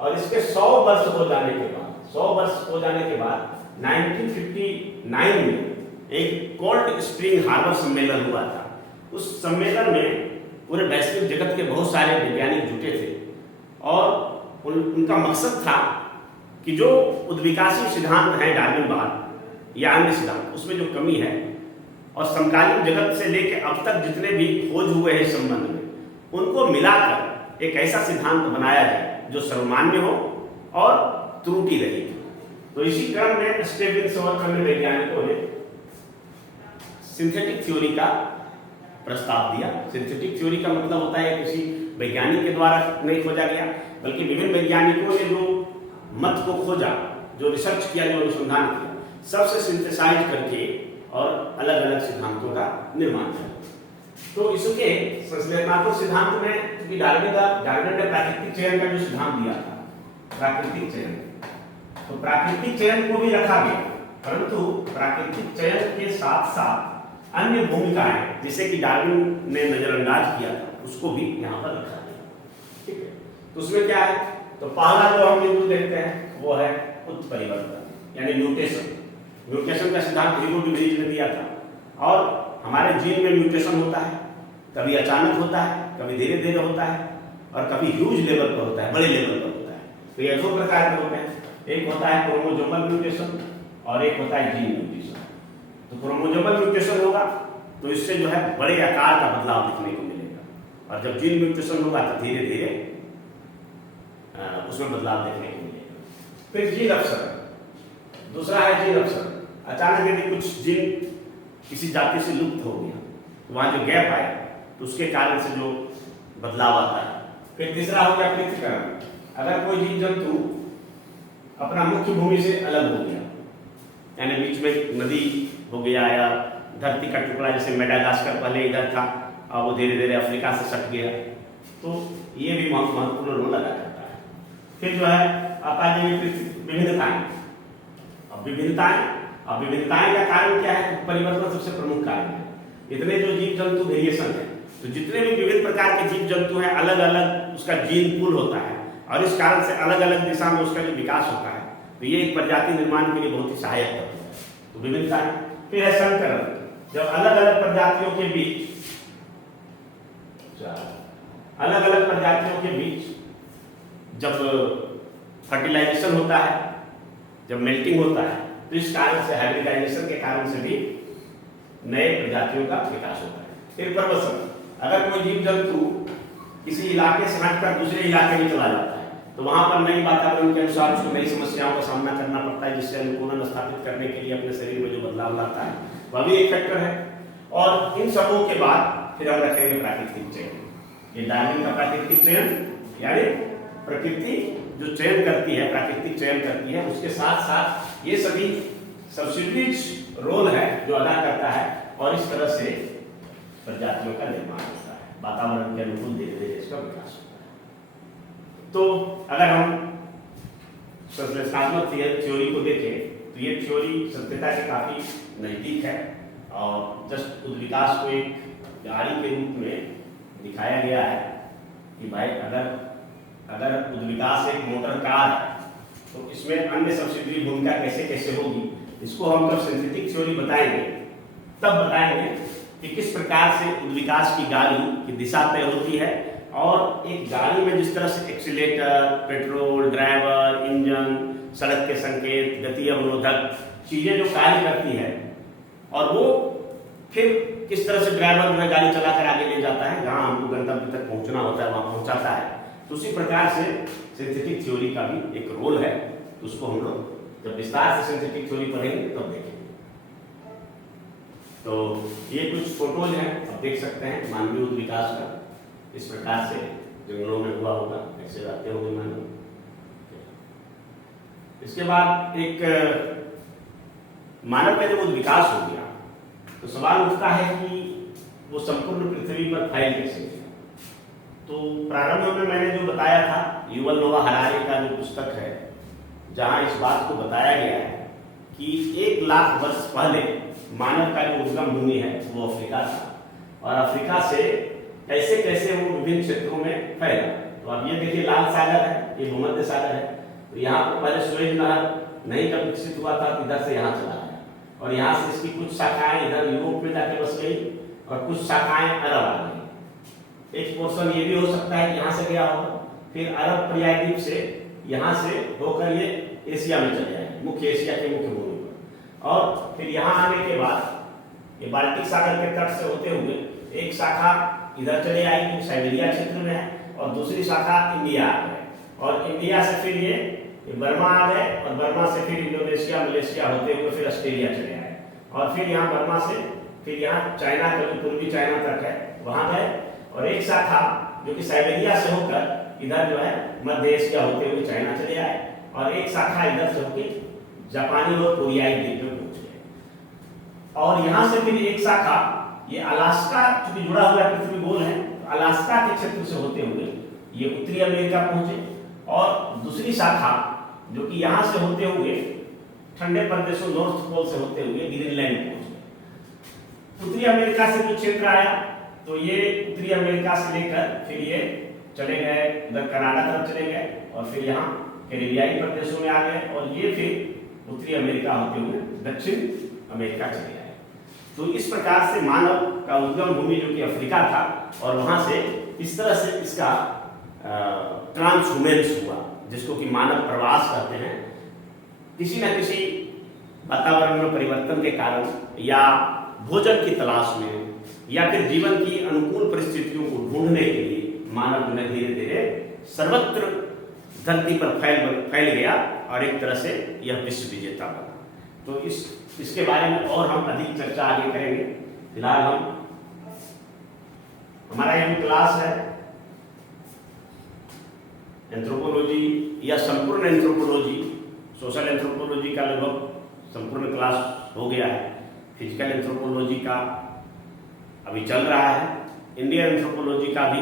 और इसके 100 वर्ष हो जाने के बाद 1959 में एक कोल्ड स्प्रिंग हार्बर सम्मेलन हुआ था। उस सम्मेलन में पूरे वैश्विक जगत के बहुत सारे वैज्ञानिक जुटे थे और उनका मकसद था कि जो उद्विकासी सिद्धांत हैं डार्विनवाद या अन्य सिद्धांत, उसमें जो कमी है और समकालीन जगत से लेकर अब तक जितने भी खोज हुए हैं इस संबंध में, उनको मिलाकर एक ऐसा सिद्धांत बनाया जाए जो सर्वमान्य हो और त्रुटि रहित। तो इसी क्रम में स्टेविंस और अन्य वैज्ञानिकों ने सिंथेटिक थ्योरी का प्रस्ताव दिया। सिंथेटिक थ्योरी का मतलब होता है किसी वैज्ञानिक के द्वारा नहीं खोजा गया, बल्कि विभिन्न वैज्ञानिकों ने जो मत को खोजा, जो रिसर्च किया, जो अनुसंधान किया, सबसे सिंथेसाइज करके और अलग अलग सिद्धांतों का निर्माण किया। तो इसके संश्लेषणात्मक सिद्धांत में, क्योंकि डार्विन ने प्राकृतिक चयन का जो सिद्धांत दिया था, प्राकृतिक चयन, तो प्राकृतिक चयन को भी रखा गया, परंतु प्राकृतिक चयन के साथ साथ अन्य भूमिकाएं जिसे कि डार्विन ने नजरअंदाज किया था, उसको भी यहाँ पर रखा गया। ठीक है, तो उसमें क्या है? तो पहला जो हम बिंदु देखते हैं वो है उत्परिवर्तन यानी म्यूटेशन। म्यूटेशन का सिद्धांत ह्यूगो डी व्रीज ने दिया था। और हमारे जीन में म्यूटेशन होता है, कभी अचानक होता है, कभी धीरे धीरे होता है और कभी ह्यूज लेवल पर होता है, बड़े लेवल पर होता है। तो ये दो प्रकार के होते हैं, एक होता है क्रोमोसोमल म्यूटेशन और एक होता है जीन म्यूटेशन। तो क्रोमोसोमल म्यूटेशन होगा तो इससे जो है बड़े आकार का बदलाव दिखने को मिलेगा, और जब जीन म्यूटेशन होगा तो धीरे धीरे उसमें बदलाव देखने को मिलेगा। फिर जीन अपसरण, दूसरा है जीन अपसरण। अचानक यदि कुछ जीन किसी जाति से लुप्त हो गया तो वहां जो गैप आया तो उसके कारण से जो बदलाव आता है। फिर तीसरा हो गया पृथक्करण। अगर कोई जीव जंतु अपना मुख्य भूमि से अलग हो गया, यानी बीच में नदी हो गया या धरती का टुकड़ा, जैसे मेडागास्कर पहले इधर था और वो धीरे धीरे अफ्रीका से सट गया, तो ये भी महत्वपूर्ण रोल अदा करता है। फिर जो है आता है विभिन्नताएं। अब विभिन्नताएं का कारण क्या है? परिवर्तन सबसे प्रमुख कारण है। इतने जो जीव जंतु वेरिएशन है, तो जितने भी विभिन्न प्रकार के जीव जंतु हैं, अलग अलग उसका जीन पूल होता है और इस कारण से अलग अलग दिशा में उसका जो विकास होता है, तो ये एक प्रजाति निर्माण के लिए बहुत ही सहायक होता है। तो विभिन्नताएं। फिर है संकरण। जब अलग अलग प्रजातियों के बीच जब फर्टिलाइजेशन होता है, जब मेल्टिंग होता है, तो इस कारण से हाइब्रिडाइजेशन के कारण से भी नए प्रजातियों का विकास होता है। फिर प्रवसन। अगर कोई जीव जंतु किसी इलाके से हटकर दूसरे इलाके में चला जाता है तो वहां पर नई वातावरण के अनुसार उसको नई समस्याओं का सामना करना पड़ता है, जिससे अनुकूलन स्थापित करने के लिए अपने शरीर में जो बदलाव लाता है, वह भी एक फैक्टर है। और इन सबों के बाद फिर हम रखेंगे प्राकृतिक चयन। ये डार्विन का प्राकृतिक चयन यानी प्रकृति जो चयन करती है, प्राकृतिक चयन करती है, उसके साथ साथ ये सभी सब्सिडीज रोल है जो अदा करता है, और इस तरह से प्रजातियों का निर्माण होता है, वातावरण के अनुकूल धीरे धीरे इसका विकास होता है। तो अगर हम संश्लेषणात्मक थ्योरी को देखें तो ये थ्योरी सत्यता के काफी नजदीक है, और जस्ट उद्विकास को एक गाड़ी के रूप में दिखाया गया है कि भाई अगर उद्विकास एक मोटर कार है तो इसमें अन्य सब्सिडरी भूमिका कैसे कैसे होगी, इसको हम जब सिंथेटिक थ्योरी बताएंगे तब बताएंगे कि किस प्रकार से उद्विकास की गाड़ी की दिशा तय होती है, और एक गाड़ी में जिस तरह से एक्सीलेटर, पेट्रोल, ड्राइवर, इंजन, सड़क के संकेत, गति अवरोधक चीजें जो कार्य करती है, और वो फिर किस तरह से ड्राइवर जो है गाड़ी चलाकर आगे ले जाता है, जहां हमको गंतव्य तक पहुंचना होता है वहां पहुंचाता है। तो उसी प्रकार से सिंथेटिक थ्योरी का भी एक रोल है, तो उसको हम लोग जब विस्तार से सिंथेटिक थ्योरी पढ़ेंगे तब देखेंगे। तो ये कुछ फोटोज हैं, आप देख सकते हैं मानवीय उद्विकास का, इस प्रकार से जंगलों में हुआ होगा, ऐसे रहते होंगे मानव। इसके बाद एक मानव का जब उद्विकास हो गया तो सवाल उठता है कि वो संपूर्ण पृथ्वी पर फैल कैसे गया। तो प्रारंभ में मैंने जो बताया था, युवल नोआ हरारी का जो पुस्तक है, जहां इस बात को बताया गया है कि 1 लाख वर्ष पहले मानव का जो उद्गम भूमि है वो अफ्रीका था, और अफ्रीका से कैसे कैसे वो विभिन्न क्षेत्रों में फैला। तो अब ये देखिए, लाल सागर है, ये भूमध्य सागर है। तो यहाँ पर पहले सुएज नहर नहीं कब विकसित हुआ था, इधर से यहाँ चला गया, और यहाँ से इसकी कुछ शाखाएं इधर यूरोप में जाके बस गई, और कुछ शाखाएं अरब आ गई। एक पोर्शन ये भी हो सकता है कि यहाँ से गया होगा, फिर अरब पर्याय द्वीप से यहाँ से होकर ये एशिया में चले जाएंगे, मुख्य एशिया के मुख्य भूमि पर। और फिर यहाँ आने के बाद ये बाल्टिक सागर के तट से होते हुए एक शाखा इधर चले आएगी, साइबेरिया क्षेत्र में है, और दूसरी शाखा इंडिया आ गए, और इंडिया से फिर ये बर्मा आ गए, और बर्मा से फिर इंडोनेशिया मलेशिया होते हुए फिर ऑस्ट्रेलिया चले आए, और फिर यहाँ बर्मा से फिर यहाँ चाइना का जो पूर्वी चाइना तक है वहां गए, और एक शाखा जो कि साइबेरिया से होकर इधर जो है मध्य एशिया होते हुए चाइना चले आए, और एक शाखा इधर से होकर जापानी और कोरियाई द्वीप में पहुंच गए, और यहाँ से फिर एक शाखा ये अलास्का चूंकि जुड़ा हुआ है पृथ्वी गोल है, तो अलास्का के क्षेत्र से होते हुए ये उत्तरी अमेरिका पहुंचे, और दूसरी शाखा जो कि यहाँ से होते हुए ठंडे प्रदेशों नॉर्थ पोल से होते हुए ग्रीनलैंड पहुंच गए। उत्तरी अमेरिका से कुछ क्षेत्र आया, तो ये उत्तरी अमेरिका से लेकर फिर ये चले गए उधर कनाडा तरफ चले गए, और फिर यहाँ कैरिबियाई प्रदेशों में आ गए, और ये फिर उत्तरी अमेरिका होते हुए दक्षिण अमेरिका चले गए। तो इस प्रकार से मानव का उद्गम भूमि जो कि अफ्रीका था, और वहां से इस तरह से इसका ट्रांसह्यूमेंस हुआ, जिसको कि मानव प्रवास कहते हैं। किसी न किसी वातावरण में परिवर्तन के कारण, या भोजन की तलाश में, या फिर जीवन की अनुकूल परिस्थितियों को ढूंढने के लिए मानव जो है धीरे धीरे सर्वत्र धरती पर फैल गया, और एक तरह से यह विश्व विजेता बना। तो इसके बारे में और हम अधिक चर्चा आगे करेंगे। फिलहाल हमारा यह क्लास है एंथ्रोपोलॉजी या संपूर्ण एंथ्रोपोलॉजी, सोशल एंथ्रोपोलॉजी का लगभग संपूर्ण क्लास हो गया है, फिजिकल एंथ्रोपोलॉजी का अभी चल रहा है, इंडियन एंथ्रोपोलॉजी का भी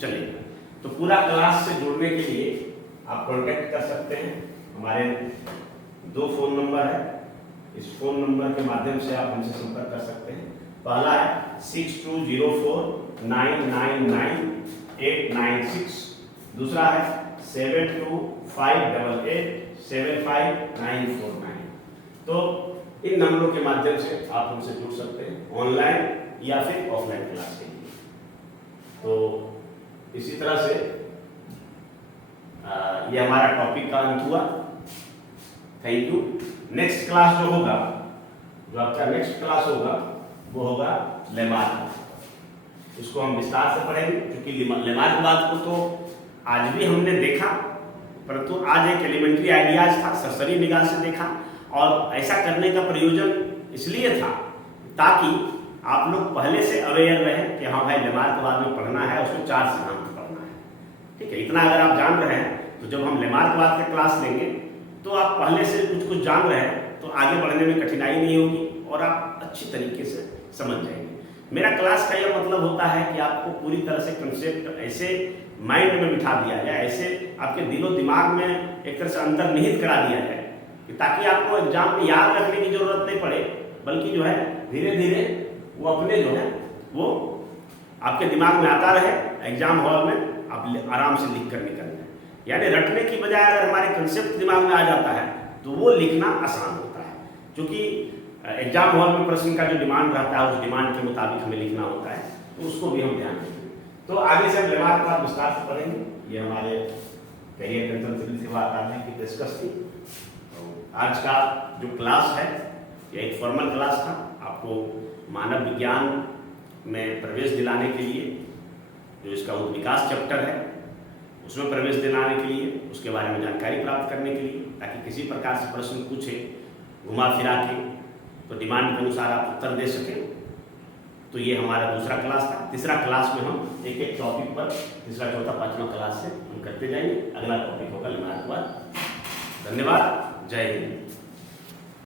चलेगा। तो पूरा क्लास से जुड़ने के लिए आप कांटेक्ट कर सकते हैं। हमारे 2 फोन नंबर है, इस फोन नंबर के माध्यम से आप हमसे संपर्क कर सकते हैं। पहला है 6204999896, दूसरा है 7258875949। तो इन नंबरों के माध्यम से आप हमसे जुड़ सकते हैं, ऑनलाइन या फिर ऑफलाइन क्लास के लिए। तो इसी तरह से ये हमारा टॉपिक का अंत हुआ। Thank you. नेक्स्ट क्लास जो होगा, जो आपका नेक्स्ट क्लास होगा, वो होगा लेमार्क। इसको हम विस्तार से पढ़ेंगे, क्योंकि लेमार्कवाद को तो आज भी हमने देखा, परंतु आज एक एलिमेंट्री आइडियाज था, सरसरी निगाह से देखा, और ऐसा करने का प्रयोजन इसलिए था ताकि आप लोग पहले से अवेयर रहें कि हाँ भाई लेमार्कवाद में पढ़ना है, उसमें 4 सिद्धांत पढ़ना है। ठीक है, इतना अगर आप जान रहे हैं तो जब हम लेमार्कवाद के क्लास लेंगे तो आप पहले से कुछ जान रहे हैं, तो आगे बढ़ने में कठिनाई नहीं होगी, और आप अच्छी तरीके से समझ जाएंगे। मेरा क्लास का यह मतलब होता है कि आपको पूरी तरह से कंसेप्ट ऐसे माइंड में बिठा दिया जाए, ऐसे आपके दिलो दिमाग में एक तरह से अंतर्निहित करा दिया जाए, कि ताकि आपको एग्जाम में याद रखने की जरूरत नहीं पड़े, बल्कि जो है धीरे धीरे वो अपने जो है वो आपके दिमाग में आता रहे, एग्जाम हॉल में आप आराम से लिख कर निकल जाए। यानी रटने की बजाय अगर हमारे कंसेप्ट दिमाग में आ जाता है तो वो लिखना आसान होता है, क्योंकि एग्जाम हॉल में प्रश्न का जो डिमांड रहता है उस डिमांड के मुताबिक हमें लिखना होता है, तो उसको भी हम ध्यान देंगे। तो आगे से हम लेमार्क का विस्तार से पढ़ेंगे। ये हमारे करियर कंसल्टेंसी सेवा अकादमी की पेशकश थी। तो आज का जो क्लास है ये एक फॉर्मल क्लास था, आपको मानव विज्ञान में प्रवेश दिलाने के लिए, जो इसका विकास चैप्टर है उसमें प्रवेश दिलाने के लिए, उसके बारे में जानकारी प्राप्त करने के लिए, ताकि किसी प्रकार से प्रश्न पूछे घुमा फिरा के तो डिमांड के अनुसार आप उत्तर दे सकें। तो ये हमारा दूसरा क्लास था। तीसरा क्लास में हम एक एक टॉपिक पर तीसरा, चौथा, पांचवा क्लास से हम करते जाएंगे। अगला टॉपिक होगा लेमार्कवाद। धन्यवाद। जय हिंद।